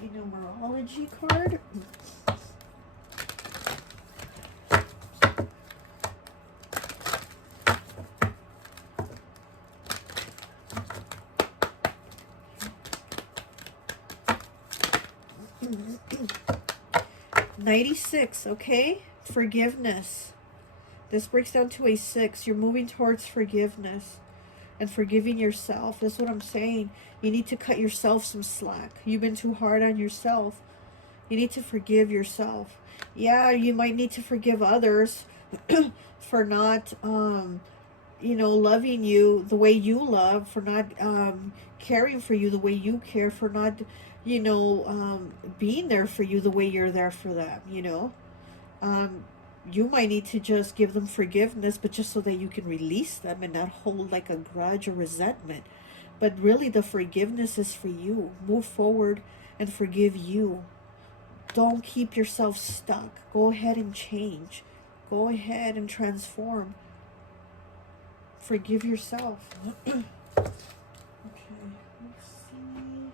get a numerology card. 96, okay? Forgiveness. This breaks down to a 6. You're moving towards forgiveness and forgiving yourself. That's what I'm saying. You need to cut yourself some slack. You've been too hard on yourself. You need to forgive yourself. Yeah, you might need to forgive others for not, you know, loving you the way you love, for not caring for you the way you care, for not, you know, being there for you the way you're there for them, you know. You might need to just give them forgiveness, but just so that you can release them and not hold like a grudge or resentment. But really the forgiveness is for you. Move forward and forgive you. Don't keep yourself stuck. Go ahead and change. Go ahead and transform. Forgive yourself. Okay, let's see.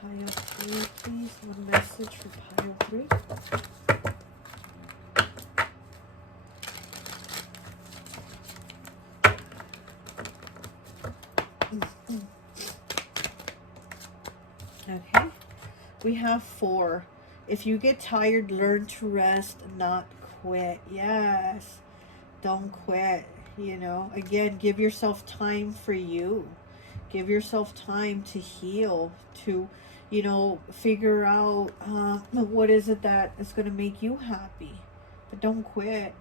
Pile 3, please. One message for pile 3. Okay, we have 4. If you get tired, learn to rest, not quit. Yes, don't quit. You know, again, give yourself time for you. Give yourself time to heal, to, you know, figure out what is it that is going to make you happy. But don't quit,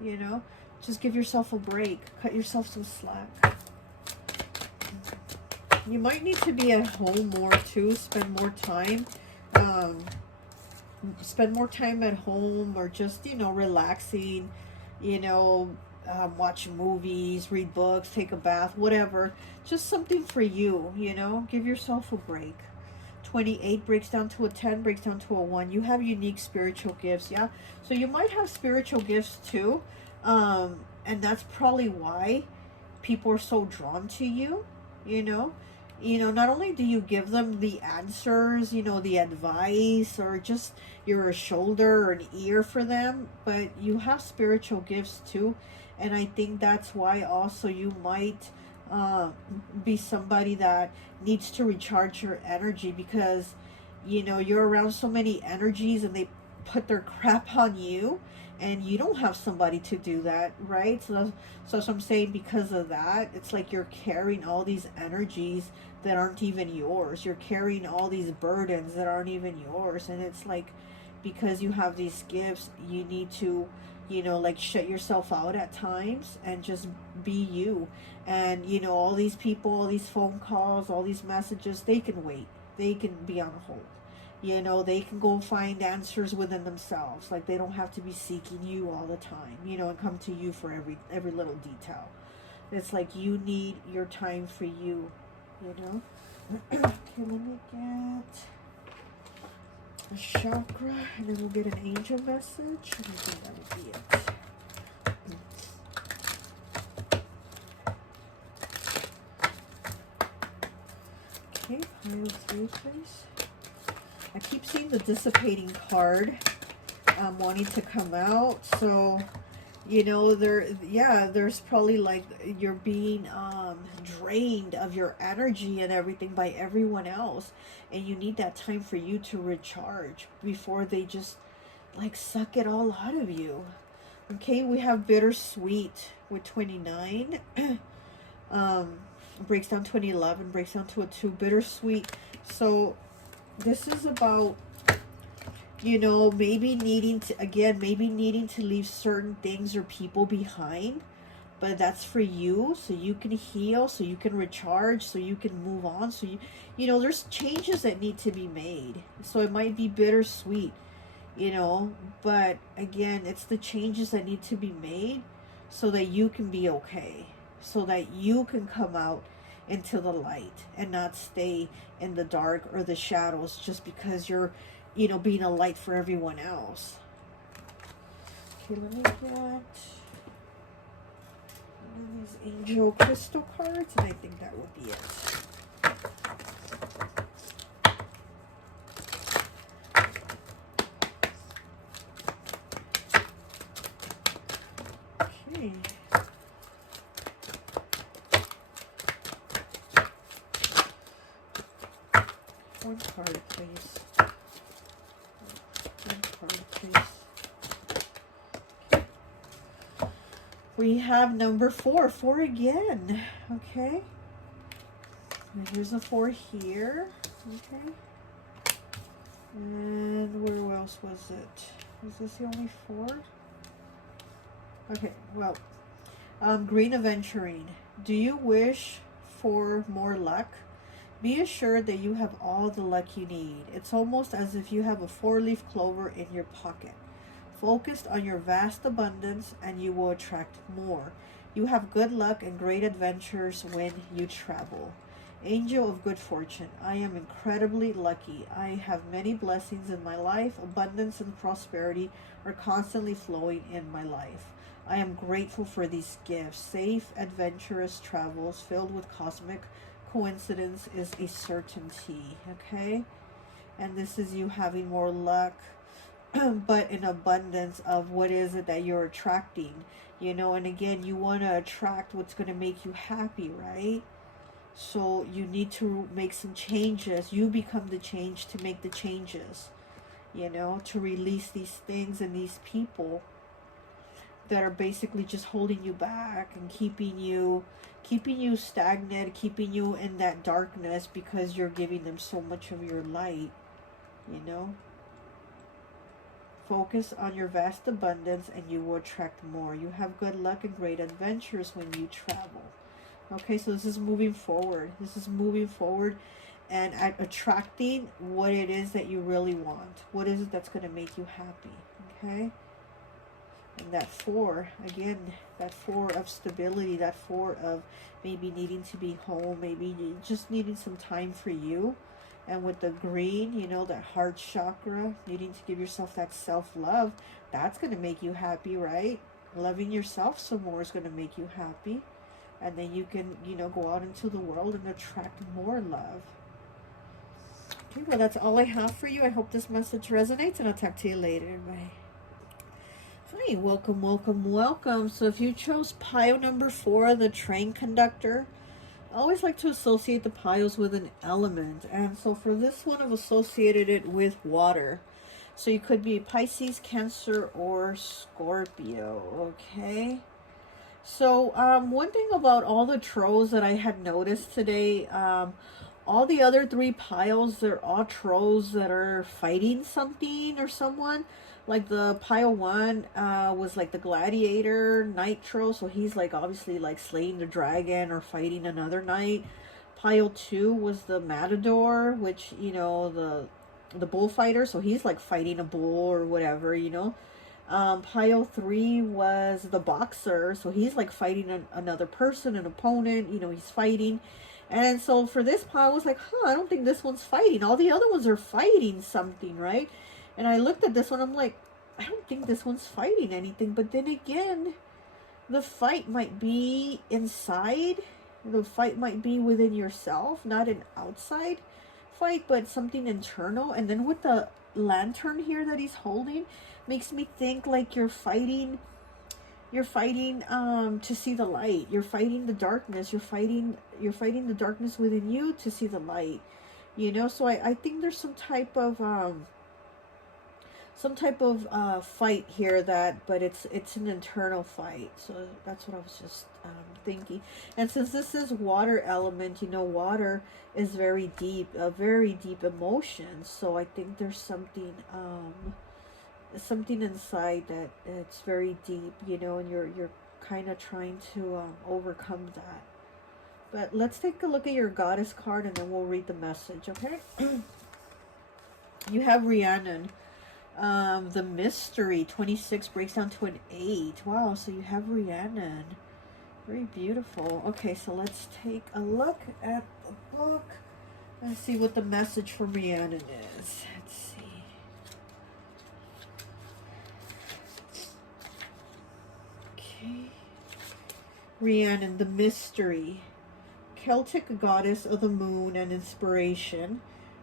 you know. Just give yourself a break. Cut yourself some slack. You might need to be at home more too. Spend more time. Spend more time at home, or just, you know, relaxing, you know, watch movies, read books, take a bath, whatever. Just something for you, you know. Give yourself a break. 28 breaks down to a 10, breaks down to a 1. You have unique spiritual gifts, yeah? So you might have spiritual gifts too. And that's probably why people are so drawn to you, you know. you know, not only do you give them the answers, you know, the advice, or just you're a shoulder or an ear for them, but you have spiritual gifts too. And I think that's why also you might uh, be somebody that needs to recharge your energy, because, you know, you're around so many energies and they put their crap on you, and you don't have somebody to do that, right? So I'm saying, because of that, it's like you're carrying all these energies that aren't even yours. You're carrying all these burdens that aren't even yours. And it's like, because you have these gifts, you need to, you know, like, shut yourself out at times and just be you. And, you know, all these people, all these phone calls, all these messages, they can wait. They can be on hold. You know, they can go find answers within themselves. Like, they don't have to be seeking you all the time, you know, and come to you for every little detail. It's like, you need your time for you, you know. Okay, let me get a chakra, and then we'll get an angel message. I think that would be it. Okay, pile 3, please. I keep seeing the dissipating card wanting to come out. So, you know, there's probably like you're being drained of your energy and everything by everyone else. And you need that time for you to recharge before they just like suck it all out of you. Okay, we have bittersweet with 29. Breaks down to an 11, breaks down to a 2. Bittersweet. So this is about, you know, maybe needing to leave certain things or people behind, but that's for you, so you can heal, so you can recharge, so you can move on, so you know, there's changes that need to be made. So it might be bittersweet, you know, but again, it's the changes that need to be made so that you can be okay, so that you can come out into the light and not stay in the dark or the shadows just because you're, you know, being a light for everyone else. Okay, let me get one of these angel crystal cards, and I think that will be it. Okay. One card, please. One card, please. We have number 4. 4 again. Okay. And here's a 4 here. Okay. And where else was it? Was this the only 4? Okay, well. Green Aventurine. Do you wish for more luck? Be assured that you have all the luck you need. It's almost as if you have a 4-leaf clover in your pocket. Focused on your vast abundance and you will attract more. You have good luck and great adventures when you travel. Angel of good fortune. I am incredibly lucky. I have many blessings in my life. Abundance and prosperity are constantly flowing in my life. I am grateful for these gifts. Safe, adventurous travels filled with cosmic coincidence is a certainty. Okay, and this is you having more luck, but an abundance of what is it that you're attracting, you know. And again, you want to attract what's going to make you happy, right? So you need to make some changes. You become the change to make the changes, you know, to release these things and these people that are basically just holding you back and keeping you stagnant, keeping you in that darkness because you're giving them so much of your light, you know. Focus on your vast abundance and you will attract more. You have good luck and great adventures when you travel. Okay, so this is moving forward. This is moving forward and attracting what it is that you really want. What is it that's going to make you happy? Okay. And that 4, again, that 4 of stability, that 4 of maybe needing to be home, maybe just needing some time for you. And with the green, you know, that heart chakra, needing to give yourself that self-love, that's going to make you happy, right? Loving yourself some more is going to make you happy. And then you can, you know, go out into the world and attract more love. Okay, well, that's all I have for you. I hope this message resonates, and I'll talk to you later. Bye. Hi, welcome, welcome, welcome. So if you chose pile number 4, the train conductor, I always like to associate the piles with an element. And so for this one, I've associated it with water. So you could be Pisces, Cancer, or Scorpio, okay? So one thing about all the trolls that I had noticed today, all the other 3 piles, they're all trolls that are fighting something or someone. Like the pile 1 was like the gladiator knight troll, so he's like obviously like slaying the dragon or fighting another knight. Pile 2 was the matador, which, you know, the bullfighter, so he's like fighting a bull or whatever, you know. Pile 3 was the boxer, so he's like fighting another person, an opponent, you know, he's fighting. And so for this pile, I was like, I don't think this one's fighting. All the other ones are fighting something, right? And I looked at this one, I'm like, I don't think this one's fighting anything. But then again, the fight might be inside. The fight might be within yourself, not an outside fight, but something internal. And then with the lantern here that he's holding, makes me think like you're fighting to see the light. You're fighting the darkness. You're fighting the darkness within you to see the light, you know. So I think there's some type of fight here, but it's an internal fight. So that's what I was just thinking. And since this is water element, you know, water is very deep emotions. So I think there's something inside that it's very deep, you know, and you're kind of trying to overcome that. But let's take a look at your goddess card, and then we'll read the message, okay? You have Rhiannon. The mystery 26 breaks down to an 8. Wow, so you have Rhiannon. Very beautiful. Okay, so let's take a look at the book and see what the message from Rhiannon is. Let's see. Okay. Rhiannon, the mystery. Celtic goddess of the moon and inspiration,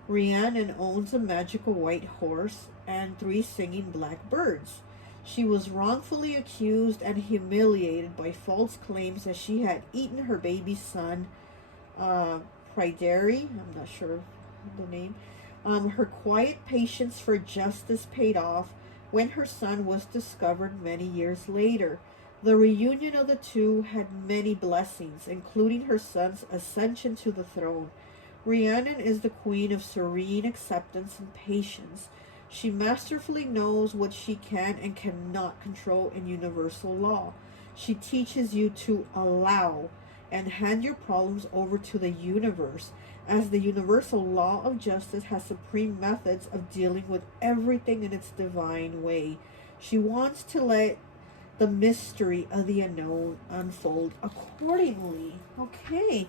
Rhiannon owns a magical white horse and 3 singing black birds. She was wrongfully accused and humiliated by false claims that she had eaten her baby son, Pryderi, I'm not sure the name. Her quiet patience for justice paid off when her son was discovered many years later. The reunion of the two had many blessings, including her son's ascension to the throne. Rhiannon is the queen of serene acceptance and patience. She masterfully knows what she can and cannot control in universal law. She teaches you to allow and hand your problems over to the universe, as the universal law of justice has supreme methods of dealing with everything in its divine way. She wants to let the mystery of the unknown unfold accordingly. Okay.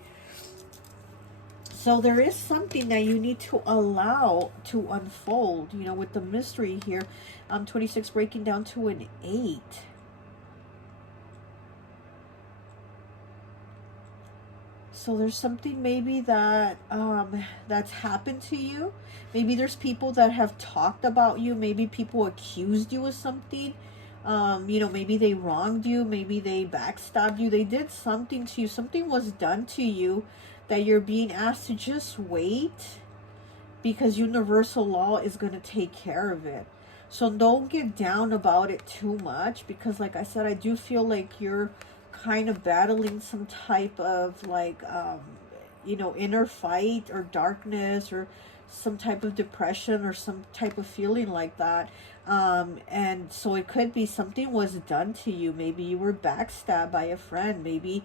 So there is something that you need to allow to unfold, you know, with the mystery here. 26 breaking down to an 8. So there's something maybe that that's happened to you. Maybe there's people that have talked about you. Maybe people accused you of something. You know, maybe they wronged you. Maybe they backstabbed you. They did something to you. Something was done to you that you're being asked to just wait, because universal law is going to take care of it. So don't get down about it too much, because like I said, I do feel like you're kind of battling some type of like, you know, inner fight or darkness or some type of depression or some type of feeling like that. And so it could be something was done to you. Maybe you were backstabbed by a friend. Maybe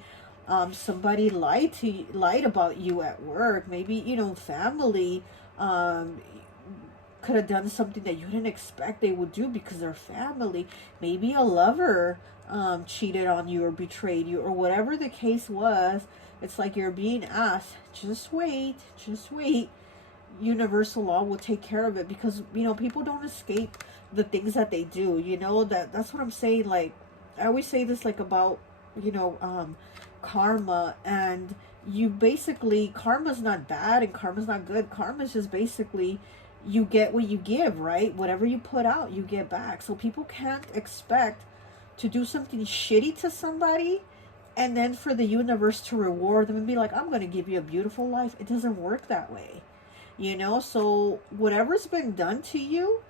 somebody lied about you at work. Maybe, you know, family could have done something that you didn't expect they would do because they're family. Maybe a lover cheated on you or betrayed you, or whatever the case was. It's like you're being asked, just wait. Universal law will take care of it, because, you know, people don't escape the things that they do. You know, that's what I'm saying. Like, I always say this, like, about, you know, karma, and you basically, karma's not bad and karma's not good. Karma's just basically, you get what you give, right? Whatever you put out, you get back. So people can't expect to do something shitty to somebody and then for the universe to reward them and be like, I'm going to give you a beautiful life. It doesn't work that way, you know? So whatever's been done to you,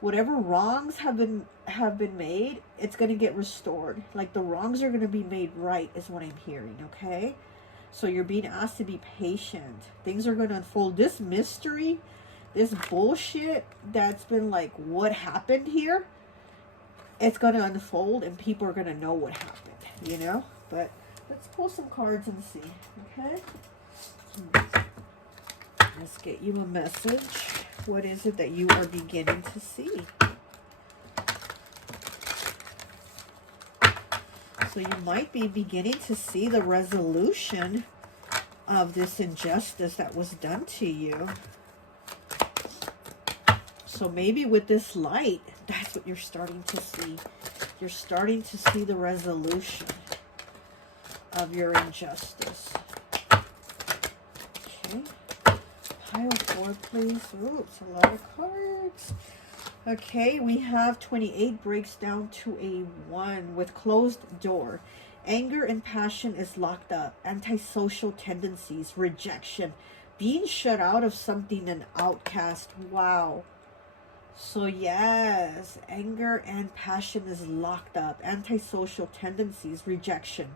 whatever wrongs have been made, it's going to get restored. Like, the wrongs are going to be made right is what I'm hearing, okay? So you're being asked to be patient. Things are going to unfold. This mystery, this bullshit that's been like, what happened here? It's going to unfold and people are going to know what happened, you know? But let's pull some cards and see, okay? Let's get you a message. What is it that you are beginning to see? So you might be beginning to see the resolution of this injustice that was done to you. So maybe with this light, that's what you're starting to see. You're starting to see the resolution of your injustice. Okay. Pile 4, please. Ooh, it's a lot of cards. Okay, we have 28 breaks down to a 1 with closed door. Anger and passion is locked up. Antisocial tendencies, rejection, being shut out of something, an outcast. Wow. So yes, anger and passion is locked up. Antisocial tendencies, rejection,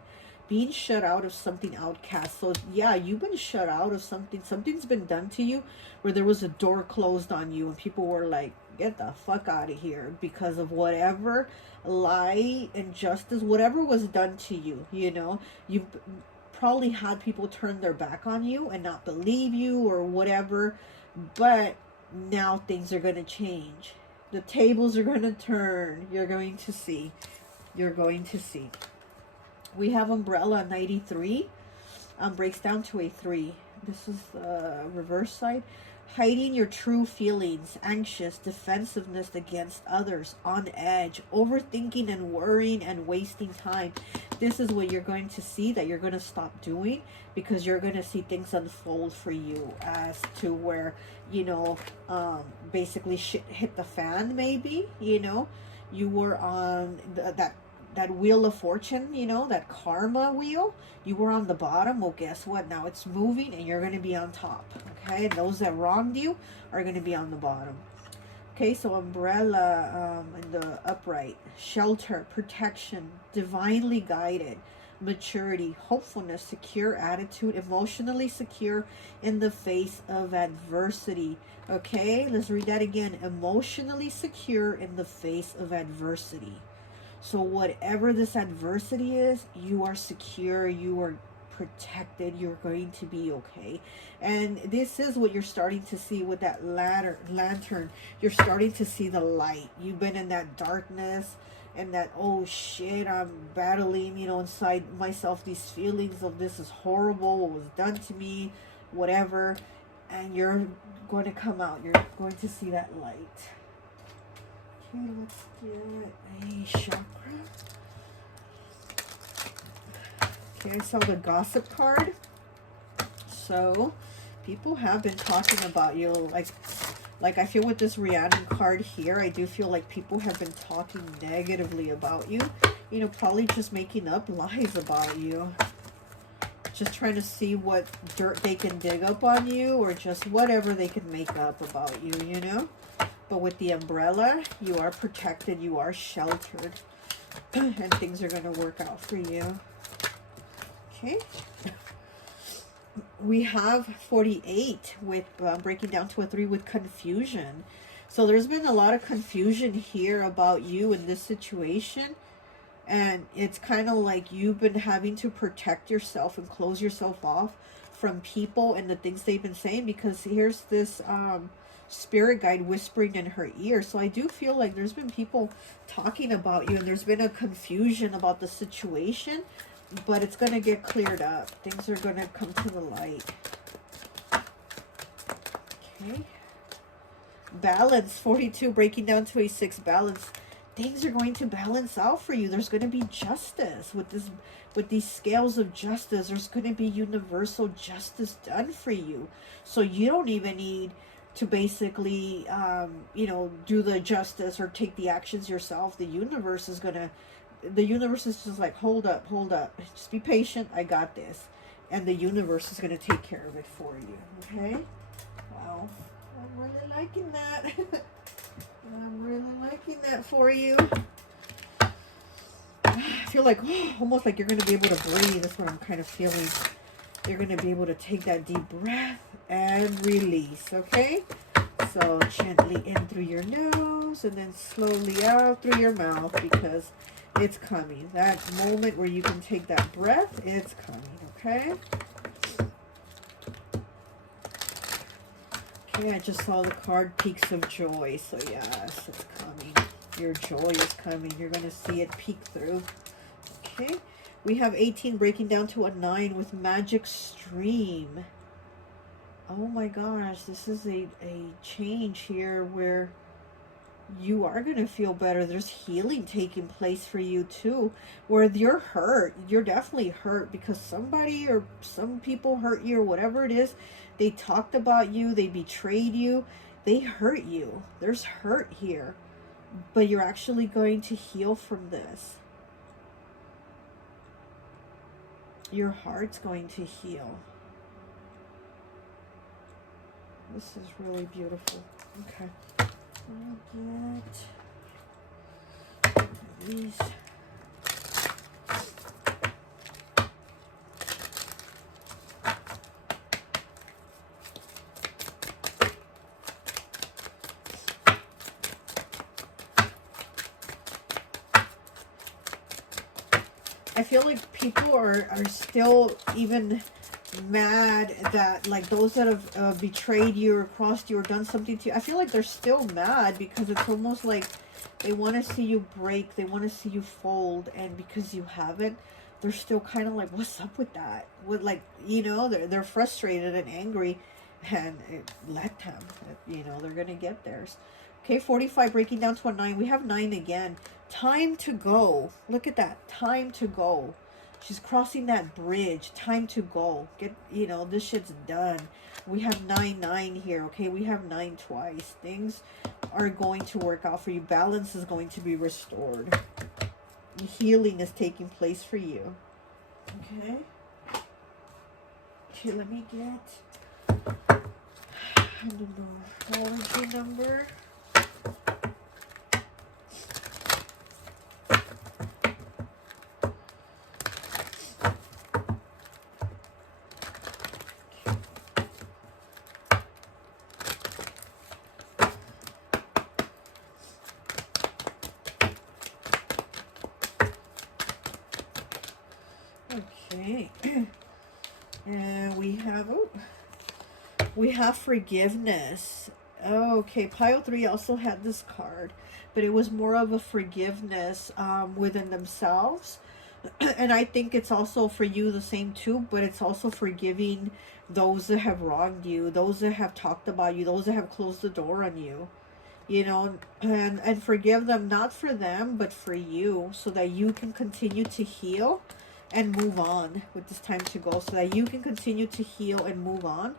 being shut out of something, outcast. So yeah, you've been shut out of something. Something's been done to you where there was a door closed on you and people were like, get the fuck out of here, because of whatever lie, injustice, whatever was done to you, you know. You've probably had people turn their back on you and not believe you or whatever, but now things are going to change. The tables are going to turn. You're going to see. You're going to see. We have umbrella 93. Breaks down to a 3. This is the reverse side. Hiding your true feelings, anxious, defensiveness against others, on edge, overthinking and worrying and wasting time. This is what you're going to see that you're going to stop doing, because you're going to see things unfold for you as to where, you know, basically shit hit the fan, maybe, you know. You were on that wheel of fortune, you know, that karma wheel. You were on the bottom. Well, guess what? Now it's moving and you're going to be on top. Okay, and those that wronged you are going to be on the bottom. Okay, so umbrella in the upright, shelter, protection, divinely guided, maturity, hopefulness, secure attitude, emotionally secure in the face of adversity. Okay, let's read that again. Emotionally secure in the face of adversity. So whatever this adversity is, you are secure, you are protected, you're going to be okay. And this is what you're starting to see with that lantern. You're starting to see the light. You've been in that darkness and that, oh shit, I'm battling, you know, inside myself, these feelings of this is horrible, what was done to me, whatever. And you're going to come out. You're going to see that light. Okay, let's get a chakra. Okay, I saw the gossip card. So, people have been talking about you. Like I feel with this Rhiannon card here, I do feel like people have been talking negatively about you. You know, probably just making up lies about you. Just trying to see what dirt they can dig up on you, or just whatever they can make up about you, you know. But with the umbrella, you are protected, you are sheltered, and things are going to work out for you. Okay. We have 48 with breaking down to a 3 with confusion. So there's been a lot of confusion here about you in this situation. And it's kind of like you've been having to protect yourself and close yourself off from people and the things they've been saying, because here's this spirit guide whispering in her ear. So I do feel like there's been people talking about you and there's been a confusion about the situation, but it's going to get cleared up. Things are going to come to the light. Okay. Balance, 42, breaking down to a 6, balance. things are going to balance out for you. There's going to be justice with this, with these scales of justice. There's going to be universal justice done for you. So you don't even need to basically, you know, do the justice or take the actions yourself. The universe is just like, hold up, just be patient, I got this. And the universe is going to take care of it for you. Okay? Wow. I'm really liking that. I'm really liking that for you. I feel like, almost like you're going to be able to breathe. That's what I'm kind of feeling. You're going to be able to take that deep breath and release, okay? So gently in through your nose and then slowly out through your mouth, because it's coming. That moment where you can take that breath, it's coming, okay? Okay, I just saw the card Peaks of Joy. So yes, it's coming. Your joy is coming. You're going to see it peek through. Okay, we have 18 breaking down to a 9 with Magic Stream. Oh my gosh, this is a change here where you are going to feel better. There's healing taking place for you too, where you're hurt. You're definitely hurt because somebody or some people hurt you or whatever it is. They talked about you. They betrayed you. They hurt you. There's hurt here, but you're actually going to heal from this. Your heart's going to heal. This is really beautiful. Okay. Let me get these. I feel like people are still even mad that, like, those that have betrayed you or crossed you or done something to you, I feel like they're still mad because it's almost like they want to see you break, they want to see you fold, and because you haven't, they're still kind of like, what's up with that? With, like, you know, they're frustrated and angry, and let them, you know, they're gonna get theirs. Okay, 45 breaking down to a 9. We have 9 again. Time to go. Look at that. Time to go. She's crossing that bridge. Time to go. Get, you know, this shit's done. We have 9 here, okay? We have 9 twice. Things are going to work out for you. Balance is going to be restored. Healing is taking place for you. Okay? Okay, let me get the numerology number. Okay, and we have forgiveness. Okay, pile 3 also had this card, but it was more of a forgiveness within themselves. And I think it's also for you the same too, but it's also forgiving those that have wronged you, those that have talked about you, those that have closed the door on you, you know, and forgive them, not for them, but for you, so that you can continue to heal and move on with this time to go, so that you can continue to heal and move on.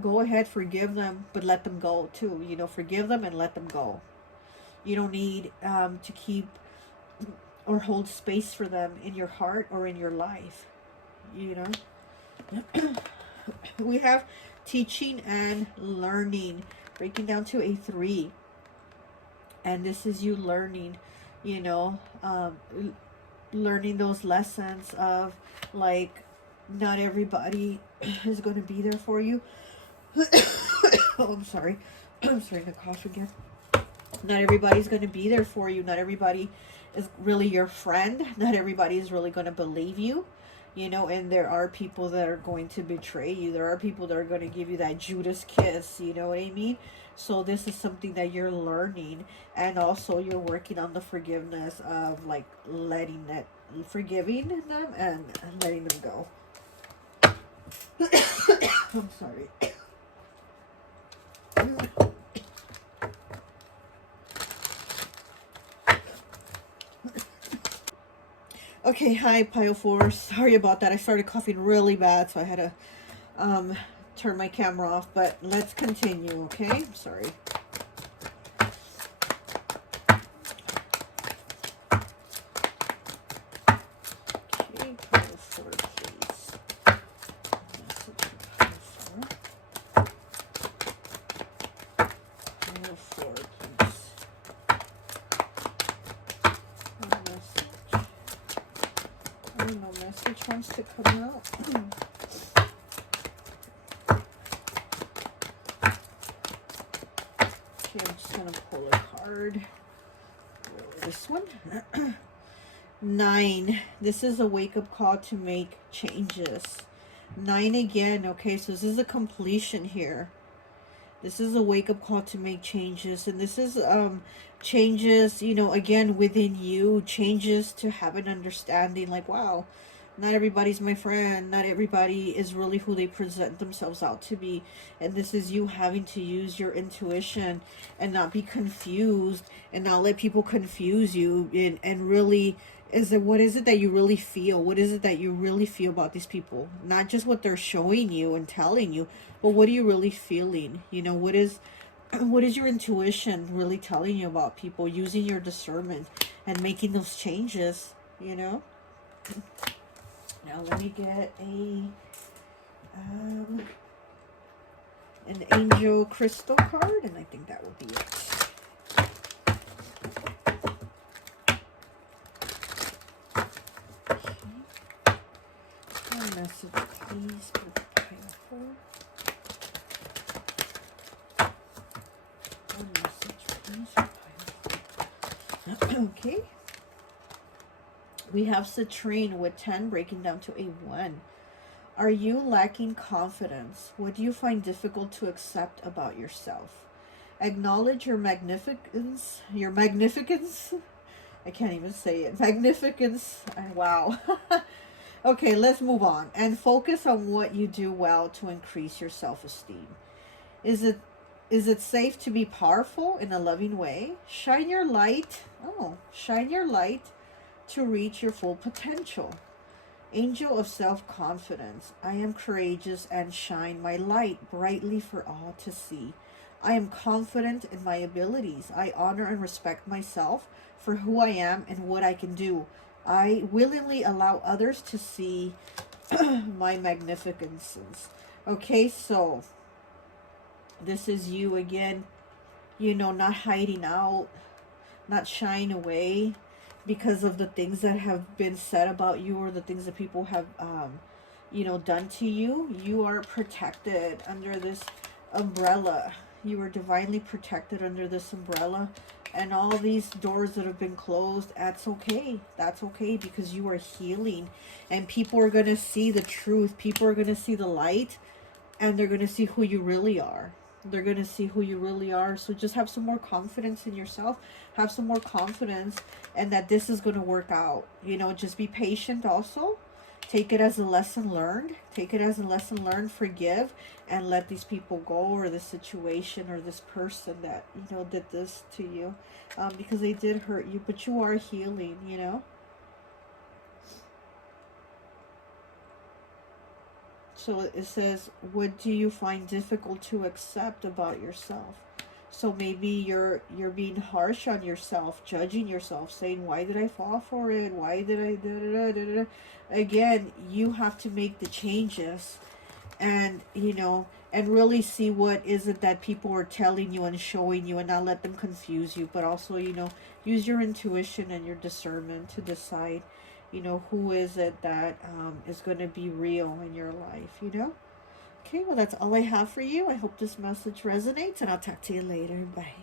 Go ahead, forgive them, but let them go too. You know, forgive them and let them go. You don't need to keep or hold space for them in your heart or in your life. You know, we have teaching and learning, breaking down to a 3, and this is you learning, you know, learning those lessons of, like, not everybody is going to be there for you. Oh, I'm sorry. I'm starting to cough again. Not everybody's going to be there for you. Not everybody is really your friend. Not everybody is really going to believe you, you know, and there are people that are going to betray you. There are people that are going to give you that Judas kiss, you know what I mean? So this is something that you're learning, and also you're working on the forgiveness of, like, forgiving them and letting them go. I'm sorry. Okay, hi, Pile 4. Sorry about that. I started coughing really bad, so I had to turn my camera off. But let's continue, okay? Sorry. Okay, Pile 4, please. Message for Pile 4. Pile 4, please. No message wants to come out. Okay, I'm just gonna pull a card. This one. 9. This is a wake-up call to make changes. 9 again. Okay, so this is a completion here. This is a wake-up call to make changes, and this is changes, you know, again within you, changes to have an understanding like, wow, not everybody's my friend, not everybody is really who they present themselves out to be. And this is you having to use your intuition and not be confused and not let people confuse you, and really, what is it that you really feel? What is it that you really feel about these people? Not just what they're showing you and telling you, but what are you really feeling? You know, what is your intuition really telling you about people? Using your discernment and making those changes, you know. Now let me get an angel crystal card, and I think that will be it. Okay. One message, please, for Pile 4. One message, please, for Pile 4. Okay. We have Citrine with 10 breaking down to a 1. Are you lacking confidence? What do you find difficult to accept about yourself? Acknowledge your magnificence. Your magnificence? I can't even say it. Magnificence. Wow. Okay, let's move on. And focus on what you do well to increase your self-esteem. Is it safe to be powerful in a loving way? Shine your light. Oh, shine your light to reach your full potential. Angel of self-confidence. I am courageous and shine my light brightly for all to see. I am confident in my abilities. I honor and respect myself for who I am and what I can do. I willingly allow others to see my magnificence. Okay, so this is you again, you know, not hiding out, not shying away because of the things that have been said about you or the things that people have, you know, done to you. You are protected under this umbrella. You are divinely protected under this umbrella. And all these doors that have been closed, that's okay. That's okay, because you are healing. And people are going to see the truth. People are going to see the light. And they're going to see who you really are. They're going to see who you really are. So just have some more confidence in yourself. Have some more confidence, and that this is going to work out. You know, just be patient also. Take it as a lesson learned. Take it as a lesson learned. Forgive and let these people go, or this situation or this person that, you know, did this to you, because they did hurt you. But you are healing, you know. So it says, what do you find difficult to accept about yourself? So maybe you're being harsh on yourself, judging yourself, saying, why did I fall for it? Why did I da-da-da-da-da? Again, you have to make the changes, and, you know, and really see what is it that people are telling you and showing you, and not let them confuse you. But also, you know, use your intuition and your discernment to decide, you know, who is it that is going to be real in your life, you know. Okay, well, that's all I have for you. I hope this message resonates, and I'll talk to you later. Bye.